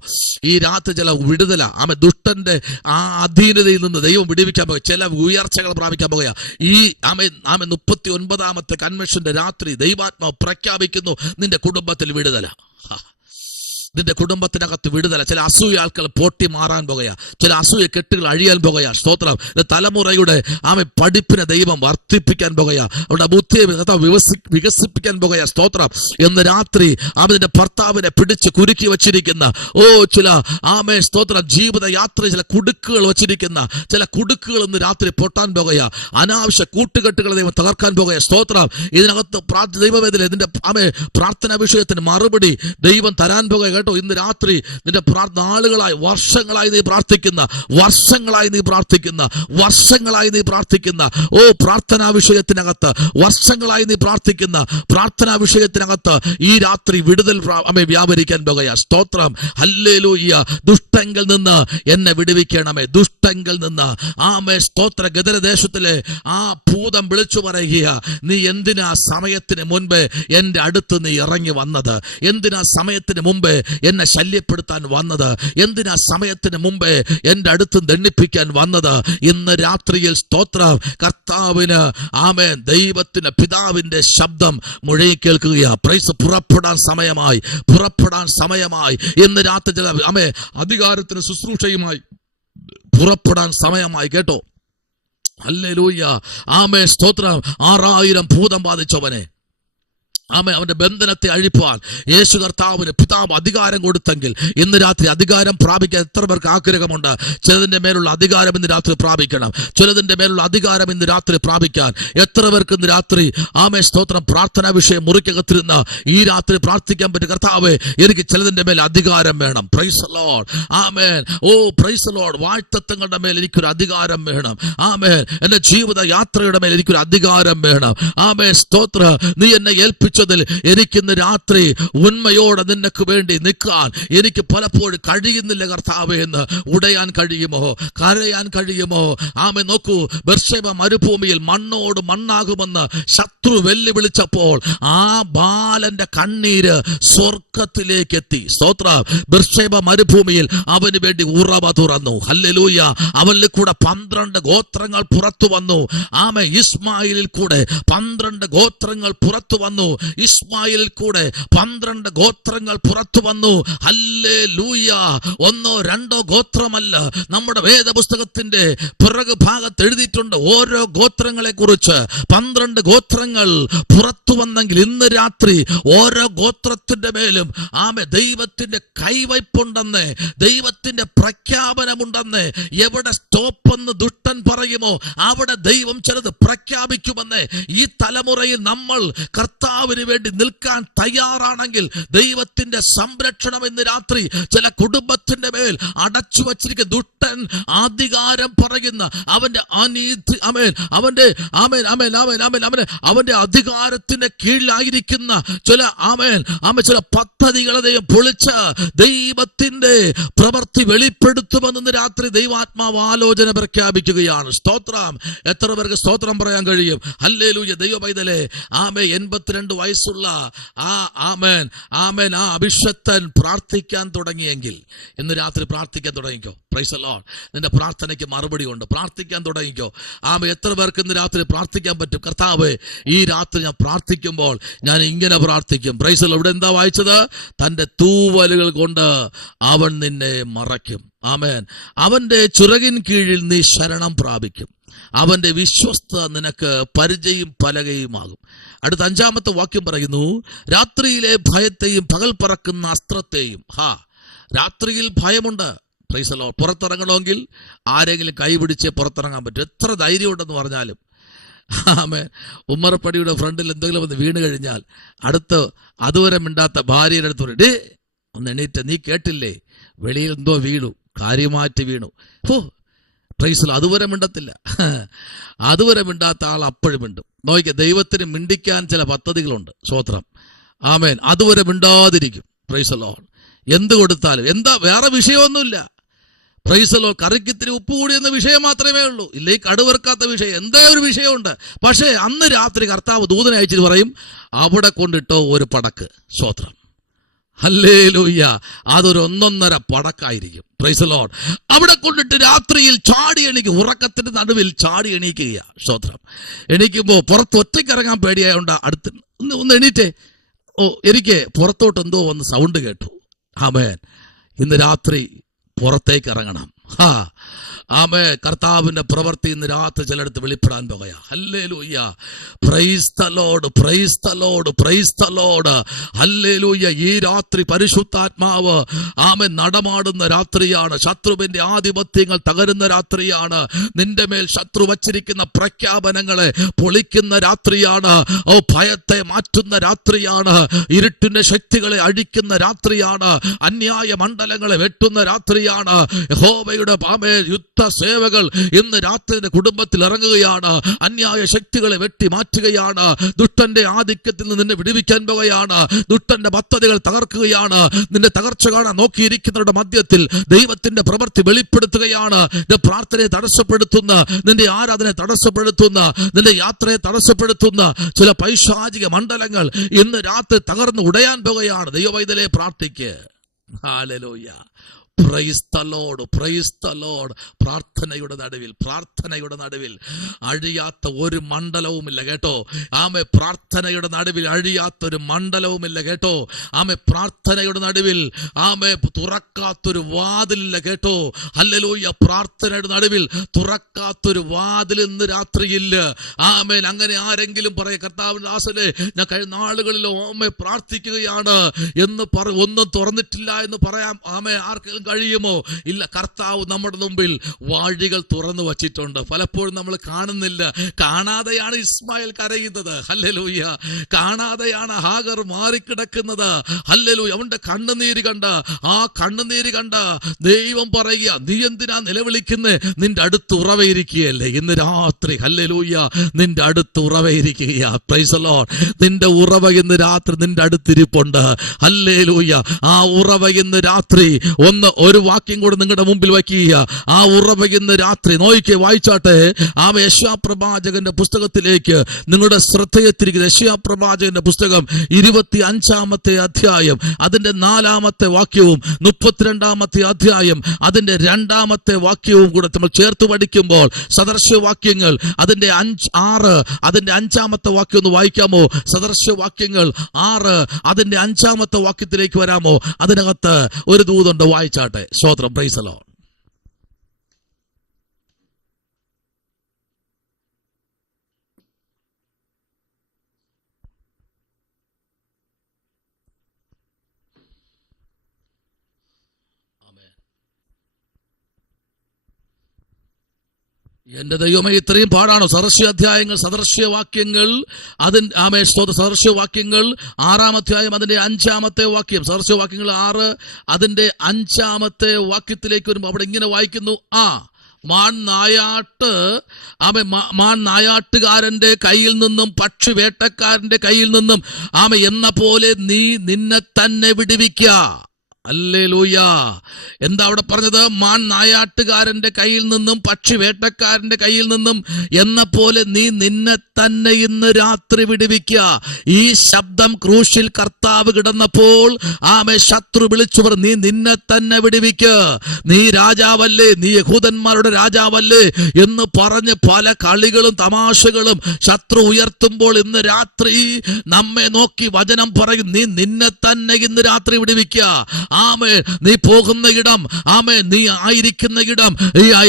ഈ രാത്രി ചില വിടുതല ദുഷ്ടന്റെ അധീനതയിൽ നിന്ന് ദൈവം വിടുവിക്കാൻ പോകുക. ചില ഉയർച്ചകൾ പ്രാപിക്കാൻ പോകുക. ഈ 39ാമത്തെ കൺവെൻഷന്റെ രാത്രി ദൈവാത്മാവ് പ്രഖ്യാപിക്കുന്നു നിന്റെ കുടുംബത്തിൽ വിടുതല. നിന്റെ കുടുംബത്തിനകത്ത് വിടുതല. ചില അസൂയ ആൾക്കാർ പൊട്ടി മാറാൻ പോകുക. ചില അസൂയ കെട്ടുകൾ അഴിയാൻ പോകുക. സ്തോത്രം. തലമുറയുടെ പഠിപ്പിനെ ദൈവം വർദ്ധിപ്പിക്കാൻ പോകുക. അവരുടെ ബുദ്ധിയെ വികസിപ്പിക്കാൻ പോകുക. സ്തോത്രം. എന്ന് രാത്രി അവന്റെ ഭർത്താവിനെ പിടിച്ച് കുരുക്കി വച്ചിരിക്കുന്ന ചില സ്തോത്രം ജീവിത യാത്ര ചില കുടുക്കുകൾ വച്ചിരിക്കുന്ന ചില കുടുക്കുകൾ ഇന്ന് രാത്രി പൊട്ടാൻ പോകുക. അനാവശ്യ കൂട്ടുകെട്ടുകൾ ദൈവം തകർക്കാൻ പോകുക. സ്തോത്രം. ഇതിനകത്ത് ദൈവവേദന ഇതിന്റെ പ്രാർത്ഥനാ വിഷയത്തിന് മറുപടി ദൈവം തരാൻ പോകുക. കേട്ടോ, ഇന്ന് രാത്രി നിന്റെ നാളുകളായി വർഷങ്ങളായി നീ പ്രാർത്ഥിക്കുന്ന പ്രാർത്ഥനാ വിഷയത്തിനകത്ത് വർഷങ്ങളായി നീ പ്രാർത്ഥിക്കുന്ന പ്രാർത്ഥനാ വിഷയത്തിനകത്ത് ഈ രാത്രി വിടുതൽ വ്യാപരിക്കാൻ പോകുക. സ്തോത്രം. ഹല്ലേലൂയ. ദുഷ്ടങ്കിൽ നിന്ന് എന്നെ വിടുവിക്കണമേ. ദുഷ്ടങ്കിൽ നിന്ന് സ്തോത്ര. ഗദരദേശത്തിലെ ഭൂതം വിളിച്ചു പറയുക, നീ എന്തിനാ സമയത്തിന് മുൻപേ എന്റെ അടുത്ത് നീ ഇറങ്ങി വന്നത്? എന്തിനാ സമയത്തിന് മുമ്പേ എന്നെ ശല്യപ്പെടുത്താൻ വന്നത്? എന്തിനാ സമയത്തിന് മുമ്പേ എന്റെ അടുത്ത് ദണ്ഡിപ്പിക്കാൻ വന്നത്? ഇന്ന് രാത്രിയിൽ സ്തോത്രം കർത്താവിന് ദൈവത്തിന്റെ പിതാവിന്റെ ശബ്ദം മുഴങ്ങി കേൾക്കുകയാ. പ്രൈസ്. പുറപ്പെടാൻ സമയമായി ഇന്ന് രാത്രി ചില അധികാരത്തിന് ശുശ്രൂഷയുമായി പുറപ്പെടാൻ സമയമായി. കേട്ടോ, ഹല്ലേലൂയ. സ്തോത്രം. 6000 ഭൂതം ബാധിച്ചവനെ അവന്റെ ബന്ധനത്തെ അഴിപ്പാൻ യേശു കർത്താവിന് പിതാവ് അധികാരം കൊടുത്തെങ്കിൽ ഇന്ന് രാത്രി അധികാരം പ്രാപിക്കാൻ എത്ര പേർക്ക് ആഗ്രഹമുണ്ട്? ചിലതിന്റെ മേലുള്ള അധികാരം ഇന്ന് രാത്രി പ്രാപിക്കണം. ചിലതിന്റെ മേലുള്ള അധികാരം ഇന്ന് രാത്രി പ്രാപിക്കാൻ എത്ര പേർക്ക് ഇന്ന് രാത്രി സ്തോത്രം പ്രാർത്ഥനാ വിഷയം മുറിക്കകത്തിരുന്ന് ഈ രാത്രി പ്രാർത്ഥിക്കാൻ പറ്റും? കർത്താവേ, എനിക്ക് ചിലതിന്റെ മേൽ അധികാരം വേണം. Praise the Lord. ആമേൻ. Praise the Lord. വാഴ്ത്തത്വങ്ങളുടെ മേൽ എനിക്കൊരു അധികാരം വേണം. ആമേൻ. എന്റെ ജീവിത യാത്രയുടെ മേൽ എനിക്കൊരു അധികാരം വേണം. ആമേൻ. സ്തോത്ര. നീ എന്നെ ഏൽപ്പിച്ച എനിക്കിന്ന് രാത്രി ഉണ്മയോടെ നിനക്ക് വേണ്ടി നിൽക്കാൻ എനിക്ക് പലപ്പോഴും കഴിയുന്നില്ല കർത്താവേ എന്ന് ഉടയാൻ കഴിയുമോ? കരയാൻ കഴിയുമോ? നോക്കൂ, ബർശേബ മരുഭൂമിയിൽ മണ്ണോട് മണ്ണാകുമെന്ന് ശത്രു വെല്ലുവിളിച്ചപ്പോൾ ബാലന്റെ കണ്ണീര് സ്വർഗത്തിലേക്ക് എത്തി. സ്തോത്രം. ബർശേബ മരുഭൂമിയിൽ അവന് വേണ്ടി ഉറവ തുറന്നു. ഹല്ലേലൂയ. അവനിൽ കൂടെ 12 ഗോത്രങ്ങൾ പുറത്തു വന്നു. ഇസ്മായിലിൽ കൂടെ 12 ഗോത്രങ്ങൾ പുറത്തു വന്നു. ഇസ്മായിലിൽ കൂടെ 12 ഗോത്രങ്ങൾ പുറത്തു വന്നു. ഹല്ലേലൂയ. 1 2 ഗോത്രമല്ല, നമ്മുടെ വേദപുസ്തകത്തിന്റെ പിറകു ഭാഗത്ത് എഴുതിയിട്ടുണ്ട് ഓരോ ഗോത്രങ്ങളെ കുറിച്ച്. 12 ഗോത്രങ്ങൾ പുറത്തു വന്നെങ്കിൽ ഇന്ന് രാത്രി ഓരോ ഗോത്രത്തിന്റെ മേലും ദൈവത്തിന്റെ കൈവയ്പുണ്ടെന്ന്, ദൈവത്തിന്റെ പ്രഖ്യാപനമുണ്ടെന്ന്. എവിടെ സ്റ്റോപ്പെന്ന് ദുഷ്ടൻ പറയുമോ അവിടെ ദൈവം ചിലത് പ്രഖ്യാപിക്കുമെന്ന്. ഈ തലമുറയിൽ നമ്മൾ കർത്താവ് കർത്താവിന് വേണ്ടി നിൽക്കാൻ തയ്യാറാണെങ്കിൽ ദൈവത്തിന്റെ സംരക്ഷണം ഇന്ന് രാത്രി ചില കുടുംബത്തിന്റെ മേൽ അടച്ചു വച്ചിരിക്കുന്ന ദുഷ്ടൻ അധികാരം പറയുന്ന അവന്റെ അനീതി അവന്റെ അധികാരത്തിന്റെ കീഴിലായിരിക്കുന്ന ചില പദ്ധതികളെ ദൈവം പൊളിച്ച് ദൈവത്തിന്റെ പ്രവൃത്തി വെളിപ്പെടുത്തുമെന്ന് രാത്രി ദൈവാത്മാവ് ആലോചന പ്രഖ്യാപിക്കുകയാണ്. സ്തോത്രം. എത്ര പേർക്ക് സ്തോത്രം പറയാൻ കഴിയും? ഹല്ലേലൂയ. ദൈവ പൈതലേ, 82 വയസ്സുള്ള ആ അഭിഷക്തൻ പ്രാർത്ഥിക്കാൻ തുടങ്ങിയെങ്കിൽ ഇന്ന് രാത്രി പ്രാർത്ഥിക്കാൻ തുടങ്ങിക്കോ. Price the Lord. നിന്റെ പ്രാർത്ഥനയ്ക്ക് മറുപടി ഉണ്ട്. പ്രാർത്ഥിക്കാൻ തുടങ്ങിക്കോ. എത്ര പേർക്ക് ഇന്ന് രാത്രി പ്രാർത്ഥിക്കാൻ പറ്റും? കർത്താവേ, ഈ രാത്രി ഞാൻ പ്രാർത്ഥിക്കുമ്പോൾ ഞാൻ ഇങ്ങനെ പ്രാർത്ഥിക്കും. Price the Lord. ഇവിടെ എന്താ വായിച്ചത്? തന്റെ തൂവലുകൾ കൊണ്ട് അവൻ നിന്നെ മറയ്ക്കും. ആമേൻ. അവന്റെ ചിറകിൻ കീഴിൽ നീ ശരണം പ്രാപിക്കും. അവന്റെ വിശ്വസ്ത നിനക്ക് പരിചയും പലകയുമാകും. അടുത്ത 5-ാമത്തെ വാക്യം പറയുന്നു, രാത്രിയിലെ ഭയത്തെയും പകൽ പറക്കുന്ന അസ്ത്രത്തെയും. രാത്രിയിൽ ഭയമുണ്ട്. Praise the Lord. പുറത്തിറങ്ങണമെങ്കിൽ ആരെങ്കിലും കൈപിടിച്ചേ പുറത്തിറങ്ങാൻ പറ്റും. എത്ര ധൈര്യം ഉണ്ടെന്ന് പറഞ്ഞാലും. ഉമ്മറപ്പടിയുടെ ഫ്രണ്ടിൽ എന്തെങ്കിലും ഒന്ന് വീണ് കഴിഞ്ഞാൽ അതുവരെ മിണ്ടാത്ത ഭാര്യയുടെ അടുത്ത് പറയും, ഡേ ഒന്ന് എണീറ്റ്, നീ കേട്ടില്ലേ വെളിയിൽ എന്തോ വീണു, കാര്യമായിട്ട് വീണു. Price the Lord. അതുവരെ മിണ്ടത്തില്ല. അതുവരെ മിണ്ടാത്ത ആൾ അപ്പോഴും മിണ്ടും. നോക്കിയ, ദൈവത്തിന് മിണ്ടിക്കാൻ ചില പദ്ധതികളുണ്ട്. സ്തോത്രം. ആമേൻ. അതുവരെ മിണ്ടാതിരിക്കും. Praise the Lord. എന്ത് കൊടുത്താലും എന്താ, വേറെ വിഷയമൊന്നുമില്ല. Praise the Lord. കറിക്കിത്തിരി ഉപ്പ് കൂടി എന്ന വിഷയം മാത്രമേ ഉള്ളൂ. ഇല്ലേ കടുവറുക്കാത്ത വിഷയം, എന്തേ ഒരു വിഷയമുണ്ട്. പക്ഷേ അന്ന് രാത്രി കർത്താവ് ദൂതനെ അയച്ചിട്ട് പറയും, അവിടെ കൊണ്ടിട്ടോ ഒരു പടക്ക്. സ്തോത്രം. ഹല്ലേലൂയ. അതൊരു 1.5 പടക്കായിരിക്കും. Price the Lord. അവിടെ കൊണ്ടിട്ട് രാത്രിയിൽ ചാടി എണീക്കും. ഉറക്കത്തിന്റെ നടുവിൽ ചാടി എണീക്കുക. സ്തോത്രം. എണീക്കുമ്പോ പുറത്ത് ഒറ്റയ്ക്കിറങ്ങാൻ പേടിയായോണ്ട് ഒന്ന് എണീറ്റേ. എനിക്ക് പുറത്തോട്ട് എന്തോ വന്ന് സൗണ്ട് കേട്ടു. ആമേൻ. ഇന്ന് രാത്രി പുറത്തേക്ക് ഇറങ്ങണം. കർത്താവിന്റെ പ്രവൃത്തി ഇന്ന് രാത്രി ചിലടത്ത് വെളിപ്പെടാൻ പോകുക. Hallelujah. Praise the Lord. Praise the Lord. Praise the Lord. Hallelujah. ഈ രാത്രി പരിശുദ്ധാത്മാവ് നടമാടുന്ന രാത്രിയാണ്. ശത്രുവിന്റെ ആധിപത്യങ്ങൾ തകരുന്ന രാത്രിയാണ്. നിന്റെ മേൽ ശത്രു വച്ചിരിക്കുന്ന പ്രഖ്യാപനങ്ങളെ പൊളിക്കുന്ന രാത്രിയാണ്. ഭയത്തെ മാറ്റുന്ന രാത്രിയാണ്. ഇരുട്ടിന്റെ ശക്തികളെ അഴിക്കുന്ന രാത്രിയാണ്. അന്യായ മണ്ഡലങ്ങളെ വെട്ടുന്ന രാത്രിയാണ്. യഹോവയുടെ യുദ്ധ സേവകൾ ഇന്ന് രാത്രി കുടുംബത്തിൽ ഇറങ്ങുകയാണ്. അന്യായ ശക്തികളെ വെട്ടി മാറ്റുകയാണ്. ദുഷ്ടന്റെ ആധിക്യത്തിൽ നിന്ന് നിന്നെ വിടുവിക്കാൻ പോകുകയാണ്. ദുഷ്ടന്റെ പദ്ധതികൾ തകർക്കുകയാണ്. നിന്റെ തകർച്ച കാണാൻ നോക്കിയിരിക്കുന്നവരുടെ മധ്യത്തിൽ ദൈവത്തിന്റെ പ്രവൃത്തി വെളിപ്പെടുത്തുകയാണ്. നിന്റെ പ്രാർത്ഥനയെ തടസ്സപ്പെടുത്തുന്ന, നിന്റെ ആരാധനയെ തടസ്സപ്പെടുത്തുന്ന, നിന്റെ യാത്രയെ തടസ്സപ്പെടുത്തുന്ന ചില പൈശാചിക മണ്ഡലങ്ങൾ ഇന്ന് രാത്രി തകർന്ന് ഉടയാൻ പോകുകയാണ്. ദൈവവൈതലെ പ്രാർത്ഥിക്ക്. ഹല്ലേലൂയ. Praise the Lord. Praise the Lord. പ്രാർത്ഥനയുടെ നടുവിൽ അഴിയാത്ത ഒരു മണ്ഡലവുമില്ല കേട്ടോ. പ്രാർത്ഥനയുടെ നടുവിൽ അഴിയാത്തൊരു മണ്ഡലവുമില്ല കേട്ടോ. പ്രാർത്ഥനയുടെ നടുവിൽ തുറക്കാത്തൊരു വാതിലില്ല കേട്ടോ. ഹല്ലേലൂയ. പ്രാർത്ഥനയുടെ നടുവിൽ തുറക്കാത്തൊരു വാതിൽ ഇന്ന് രാത്രിയില്ല. അങ്ങനെ ആരെങ്കിലും പറയ, കർത്താവിന്റെ ദാസനെ ഞാൻ കഴിഞ്ഞ നാളുകളിൽ പ്രാർത്ഥിക്കുകയാണ് എന്ന് ഒന്നും തുറന്നിട്ടില്ല എന്ന് പറയാം ആർക്കെങ്കിലും കഴിയുമോ? ഇല്ല. കർത്താവ് നമ്മുടെ മുമ്പിൽ വഴികൾ തുറന്നു വച്ചിട്ടുണ്ട്. പലപ്പോഴും നമ്മൾ കാണുന്നില്ല. കാണാതെയാണ് ഇസ്മായിൽ കരയുന്നത്. ഹല്ലേലൂയ. കാണാതെയാണ് ഹാഗർ മാറിക്കിടക്കുന്നത്. ഹല്ലേലൂയ. അവന്റെ കണ്ണുനീര് കണ്ട ദൈവം പറയുക, നീ എന്തിനാ നിലവിളിക്കുന്നേ? നിന്റെ അടുത്ത് ഉറവയിരിക്കുകയല്ലേ ഇന്ന് രാത്രി. ഹല്ലേലൂയ. നിന്റെ അടുത്ത് ഉറവയിരിക്കുക. Price the Lord. നിന്റെ ഉറവ ഇന്ന് രാത്രി നിന്റെ അടുത്തിരിപ്പുണ്ട്. ഹല്ലേലൂയ. ആ ഉറവ ഇന്ന് രാത്രി ഒരു വാക്യം കൂടെ നിങ്ങളുടെ മുമ്പിൽ വയ്ക്കുക. ആ ഉറവ ഇന്ന് രാത്രി നോയിക്കെ വായിച്ചാട്ടെ. യെശയ്യാപ്രവാചകന്റെ പുസ്തകത്തിലേക്ക് നിങ്ങളുടെ ശ്രദ്ധയെ തിരിക്കുക. യെശയ്യാപ്രവാചകന്റെ പുസ്തകം 25-ാമത്തെ അധ്യായം അതിന്റെ 4-ാമത്തെ വാക്യവും 32-ാമത്തെ അധ്യായം അതിന്റെ 2-ാമത്തെ വാക്യവും കൂടെ നമ്മൾ ചേർത്ത് പഠിക്കുമ്പോൾ സദൃശവാക്യങ്ങൾ അതിന്റെ 6 അതിന്റെ 5-ാമത്തെ വാക്യം ഒന്ന് വായിക്കാമോ? സദൃശവാക്യങ്ങൾ 6 അതിന്റെ 5-ാമത്തെ വാക്യത്തിലേക്ക് വരാമോ? അതിനകത്ത് ഒരു ദൂതുണ്ട്, വായിച്ചാട്ടെ. സ്തോത്രം. Praise the Lord. എന്റെ ദൈവമേ, ഇത്രയും പാടാണോ? സദൃശ്യാധ്യായങ്ങൾ, സദൃശ്യവാക്യങ്ങൾ, സദൃശ്യവാക്യങ്ങൾ 6-ാം അധ്യായം അതിന്റെ 5-ാമത്തെ വാക്യം. സദൃശ്യവാക്യങ്ങൾ 6 അതിന്റെ 5-ാമത്തെ വാക്യത്തിലേക്ക് വരുമ്പോൾ അവിടെ ഇങ്ങനെ വായിക്കുന്നു: മാൻനായാട്ടുകാരന്റെ കയ്യിൽ നിന്നും പക്ഷി വേട്ടക്കാരന്റെ കയ്യിൽ നിന്നും എന്ന പോലെ നീ നിന്നെ തന്നെ വിടുവിക്കുക. ഹല്ലേലൂയ. എന്താ അവിടെ പറഞ്ഞത്? മാൻനായാട്ടുകാരന്റെ കയ്യിൽ നിന്നും പക്ഷി വേട്ടക്കാരന്റെ കയ്യിൽ നിന്നും എന്ന പോലെ നീ നിന്നെ തന്നെ ഇന്ന് രാത്രി വിടുവിക്കുക. ഈ ശബ്ദം ക്രൂശിൽ കർത്താവ് കിടന്നപ്പോൾ ശത്രു വിളിച്ചു പറഞ്ഞു: നീ നിന്നെ തന്നെ വിടുവിക്കുക, നീ രാജാവല്ലേ, നീ യഹൂദന്മാരുടെ രാജാവല്ലേ എന്ന് പറഞ്ഞ് പല കളികളും തമാശകളും ശത്രു ഉയർത്തുമ്പോൾ ഇന്ന് രാത്രി നമ്മെ നോക്കി വചനം പറയും: നീ നിന്നെ തന്നെ ഇന്ന് രാത്രി വിടുവിക്കുക. നീ പോകുന്ന ഇടം, നീ ആയിരിക്കുന്ന ഇടം,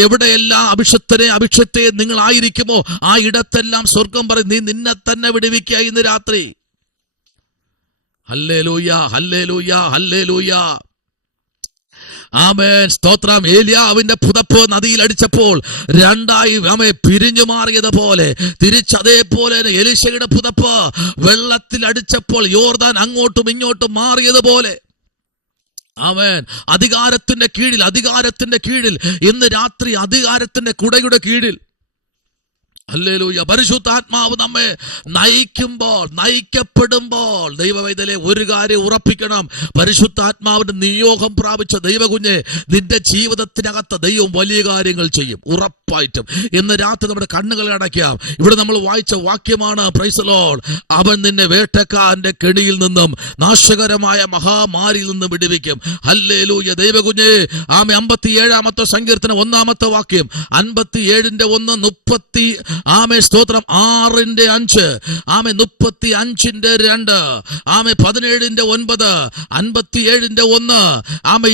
എവിടെയെല്ലാം അഭിഷക്തയെ നിങ്ങൾ ആയിരിക്കുമോ ആ ഇടത്തെല്ലാം സ്വർഗം പറയും: നീ നിന്നെ തന്നെ വിടുവിക്കുക ഇന്ന് രാത്രി. Hallelujah, hallelujah, hallelujah. ആമേൻ, സ്തോത്രം. ഏലിയാവിന്റെ പുതപ്പ് നദിയിൽ അടിച്ചപ്പോൾ 2 പിരിഞ്ഞു മാറിയതുപോലെ തിരിച്ചതേപോലെ എലീശയുടെ പുതപ്പ് വെള്ളത്തിൽ അടിച്ചപ്പോൾ യോർദാൻ അങ്ങോട്ടും ഇങ്ങോട്ടും മാറിയതുപോലെ അധികാരത്തിന്റെ കീഴിൽ ഇന്ന് രാത്രി അധികാരത്തിന്റെ കുടയുടെ കീഴിൽ ഹല്ലേലൂയ പരിശുദ്ധാത്മാവ് നമ്മെ നയിക്കപ്പെടുമ്പോൾ ദൈവവൈതലെ ഒരു കാര്യം ഉറപ്പിക്കണം: പരിശുദ്ധാത്മാവിന്റെ നിയോഗം പ്രാപിച്ച ദൈവകുഞ്ഞെ, നിന്റെ ജീവിതത്തിനകത്ത് ദൈവം വലിയ കാര്യങ്ങൾ ചെയ്യും, ഉറപ്പായിട്ടും. ഇന്ന് രാത്രി നമ്മുടെ കണ്ണുകളെ അടയ്ക്കാം. ഇവിടെ നമ്മൾ വായിച്ച വാക്യമാണ്, പ്രൈസ് ദി ലോർഡ്, അവൻ നിന്നെ വേട്ടക്കാരന്റെ കെണിയിൽ നിന്നും നാശകരമായ മഹാമാരിയിൽ നിന്നും വിടുവിക്കും. ഹല്ലേലൂയ ദൈവകുഞ്ഞെ. 57-ാമത്തെ സങ്കീർത്തനം 1-ാമത്തെ വാക്യം, 57-ന്റെ 1, സ്തോത്രം, 6-ന്റെ 5, 35-ന്റെ 2, 17-ന്റെ 9, 57-ന്റെ 1.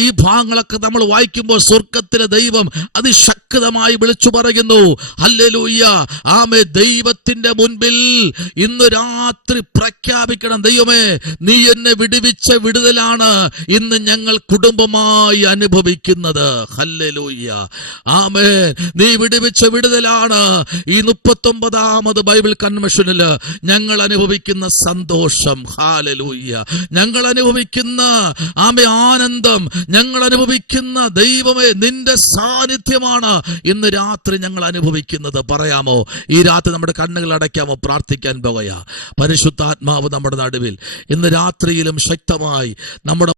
ഈ ഭാഗങ്ങളൊക്കെ നമ്മൾ വായിക്കുമ്പോൾ സ്വർഗത്തിലെ ദൈവം അതിശക്തമായി വിളിച്ചു പറയുന്നു. ഹല്ലേലൂയ. ദൈവത്തിന്റെ മുൻപിൽ ഇന്ന് രാത്രി പ്രഖ്യാപിക്കണം: ദൈവമേ, നീ എന്നെ വിടുവിച്ച വിടുതലാണ് ഇന്ന് ഞങ്ങൾ കുടുംബമായി അനുഭവിക്കുന്നത്. ഹല്ലേലൂയ. നീ വിടുവിച്ച വിടുതലാണ് ഈ 39ാമത് ബൈബിൾ കൺവെൻഷനിൽ ഞങ്ങൾ അനുഭവിക്കുന്ന സന്തോഷം. ഹല്ലേലൂയ. ഞങ്ങൾ അനുഭവിക്കുന്ന ആനന്ദം, ഞങ്ങൾ അനുഭവിക്കുന്ന ദൈവമേ നിന്റെ സാന്നിധ്യമാണ് ഇന്ന് രാത്രി ഞങ്ങൾ അനുഭവിക്കുന്നത്. പറയാമോ? ഈ രാത്രി നമ്മുടെ കണ്ണുകൾ അടയ്ക്കാമോ? പ്രാർത്ഥിക്കാൻ പോകുക. പരിശുദ്ധാത്മാവ് നമ്മുടെ നടുവിൽ ഇന്ന് രാത്രിയിലും ശക്തമായി നമ്മുടെ